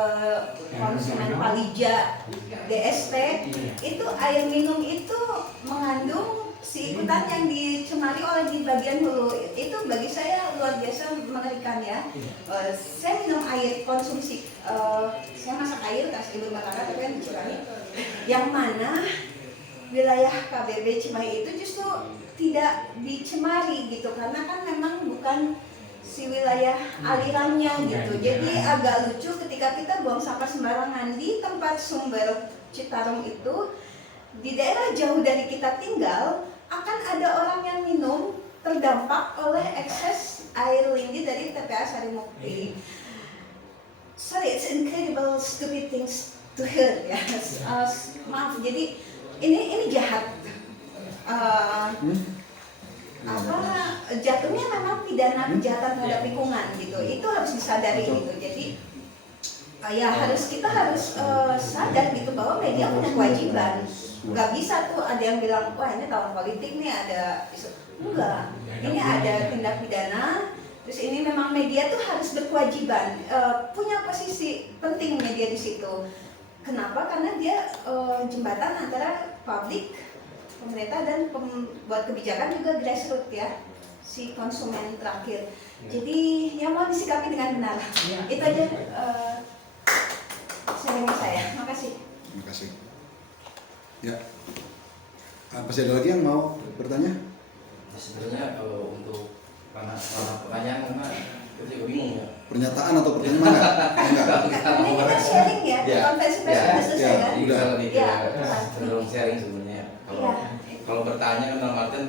konsumen Palija, DST, itu air minum itu mengandung si ikutan yang dicemari oleh di bagian hulu. Itu bagi saya luar biasa mengerikan ya. Saya minum air konsumsi, saya masak air kasih ibu rumah tangga tapi yang dicurani, yang mana wilayah KBB Cimahi itu justru tidak dicemari gitu, karena kan memang bukan si wilayah alirannya gitu. Jadi agak lucu ketika kita buang sampah sembarangan di tempat sumber Citarum itu, di daerah jauh dari kita tinggal, akan ada orang yang minum terdampak oleh ekses air lindi dari TPA Sarimukti. Sorry, it's incredible stupid things to hear ya. Maaf, jadi ini jahat. Jatuhnya memang pidana kejahatan terhadap lingkungan gitu. Itu harus disadari gitu. Jadi ya kita harus sadar gitu bahwa media punya kewajiban. Nggak bisa tuh ada yang bilang wah ini tahun politik nih ada isu. Enggak, ini ada tindak pidana. Terus ini memang media tuh harus berkewajiban, punya posisi penting media di situ. Kenapa? Karena dia jembatan antara publik, pemerintah dan pembuat kebijakan juga grassroots ya, si konsumen terakhir. Jadi yang mau disikapi dengan benar. Itu aja sharing saya. Makasih. Terima kasih. Ya, masih ada lagi yang mau bertanya? Sebenarnya kalau untuk karena pertanyaan karena kita juga bingung ya. Pernyataan atau pertanyaan mana? Enggak. Ini kita sharing ya, konferensi pers sudah selesai kan? Jadi kita lebih Ya, cenderung sharing sebenarnya. Kalau bertanya kan dalam artian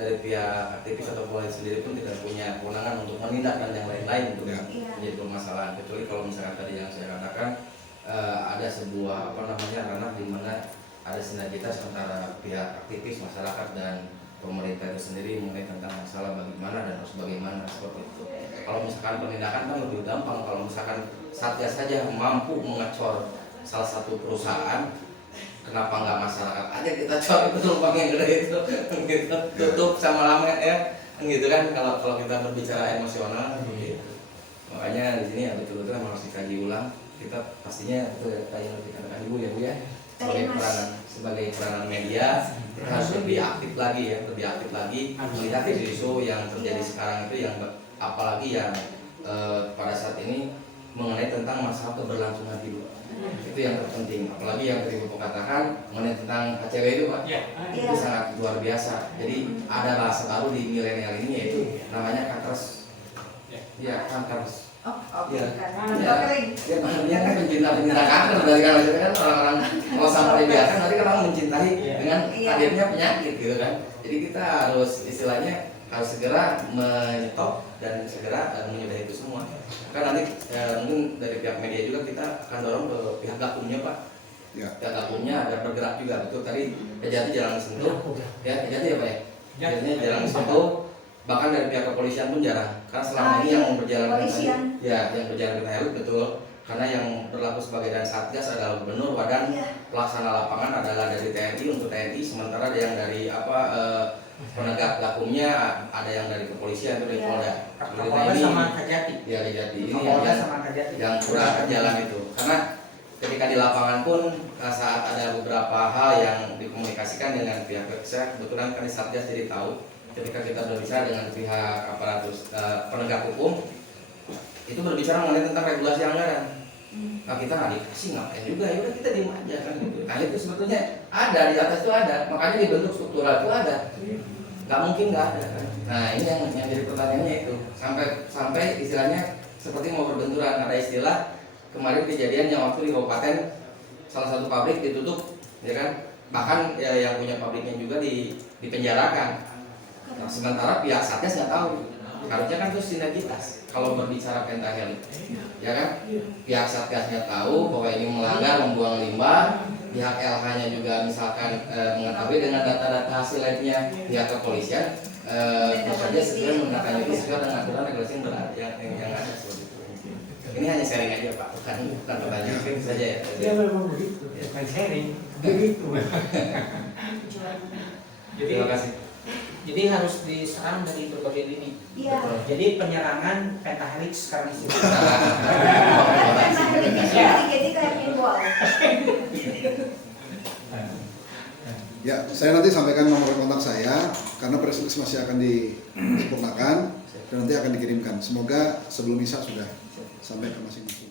dari pihak aktivis atau polisi sendiri pun tidak punya kewenangan untuk menindak dan yang lain-lain untuk menjadi permasalahan. Kecuali kalau misalkan tadi yang saya katakan ada sebuah ranah di mana ada sinergitas antara pihak aktivis, masyarakat dan pemerintah itu sendiri mengenai tentang masalah bagaimana dan harus bagaimana seperti itu. Kalau misalkan penindakan kan lebih gampang. Kalau misalkan Satgas saja mampu mengecor salah satu perusahaan, kenapa nggak masyarakat aja kita cor itu lubang yang gede itu, gitu. Tutup sama lama ya, gitu kan. Kalau kita berbicara emosional gitu. Makanya di sini ya betul-betul harus dikaji ulang. Kita pastinya itu yang lebih dikatakan ibu ya bu ya. Sebagai peranan media kita harus lebih aktif lagi melihat isu yang terjadi sekarang itu, yang apalagi yang pada saat ini mengenai tentang masalah keberlangsungan hidup. Itu yang terpenting, apalagi yang tadi Bapak katakan mengenai tentang HCW itu Pak, itu sangat luar biasa. Jadi ada bahasa baru di milenial ini yaitu namanya katers. Ya, katers. Ya, maksudnya kan pencinta kanker dari kan orang-orang kalau sampai biasa nanti kan orang mencintai dengan hadirnya penyakit gitu kan. Jadi kita harus istilahnya harus segera menyetop dan segera menyudahi itu semua. Kan nanti mungkin dari pihak media juga kita akan dorong ke pihak gakumnya Pak. Pihak gakumnya agar bergerak juga. Betul tadi Kejati jarang disentuh. Ya Kejati ya Pak ya. Jadinya jarang disentuh. Bahkan dari pihak kepolisian pun jarang, karena selama ini yang berjalan yang berjalan ke Heluk betul, karena yang berlaku sebagai dan satgas adalah gubernur, wadan pelaksana lapangan adalah dari TNI untuk TNI, sementara ada yang dari penegak gakumnya ada yang dari kepolisian itu dari Polda. Kapolda sama Kejati. Ya Kejati ini yang kurang jalan itu, karena ketika di lapangan pun saat ada beberapa hal yang dikomunikasikan dengan pihak kepolisian, kebetulan kan Satgas jadi tahu ketika kita berbicara dengan pihak aparatus penegak hukum itu berbicara mengenai tentang regulasi anggaran. Nah kita nggak dikasih ngapain juga, ya udah kita diem aja kan gitu. Nah itu sebetulnya ada di atas itu ada, makanya dibentuk struktural itu ada. Nggak mungkin nggak ada kan. Nah ini yang jadi pertanyaannya itu sampai istilahnya seperti mau berbenturan. Ada istilah kemarin kejadian yang waktu di kabupaten salah satu pabrik ditutup, ya kan? Bahkan ya, yang punya pabriknya juga dipenjarakan. Nah, sementara pihak Satgas nggak tahu. Harusnya kan itu sinergitas. Kalau berbicara pentahelix, ya kan? Pihak Satgasnya tahu bahwa ini melanggar, membuang limbah. Pihak LH-nya juga misalkan mengetahui dengan data-data hasil labnya. Pihak kepolisian bekerja sesuai menindaklanjuti sesuai dengan aturan regulasi yang ada seperti itu. Ini hanya sharing aja Pak, bukan pertanyaan itu saja ya. Ya memang begitu, bukan sharing, begitu. Jadi, Terima kasih. jadi harus diserang dari berbagai lini. Iya. Jadi penyerangan pentahelix sekarang itu. Jadi kayak pinball. Ya, saya nanti sampaikan nomor kontak saya karena press release masih akan disempurnakan dan nanti akan dikirimkan. Semoga sebelum misa sudah sampai ke masing-masing.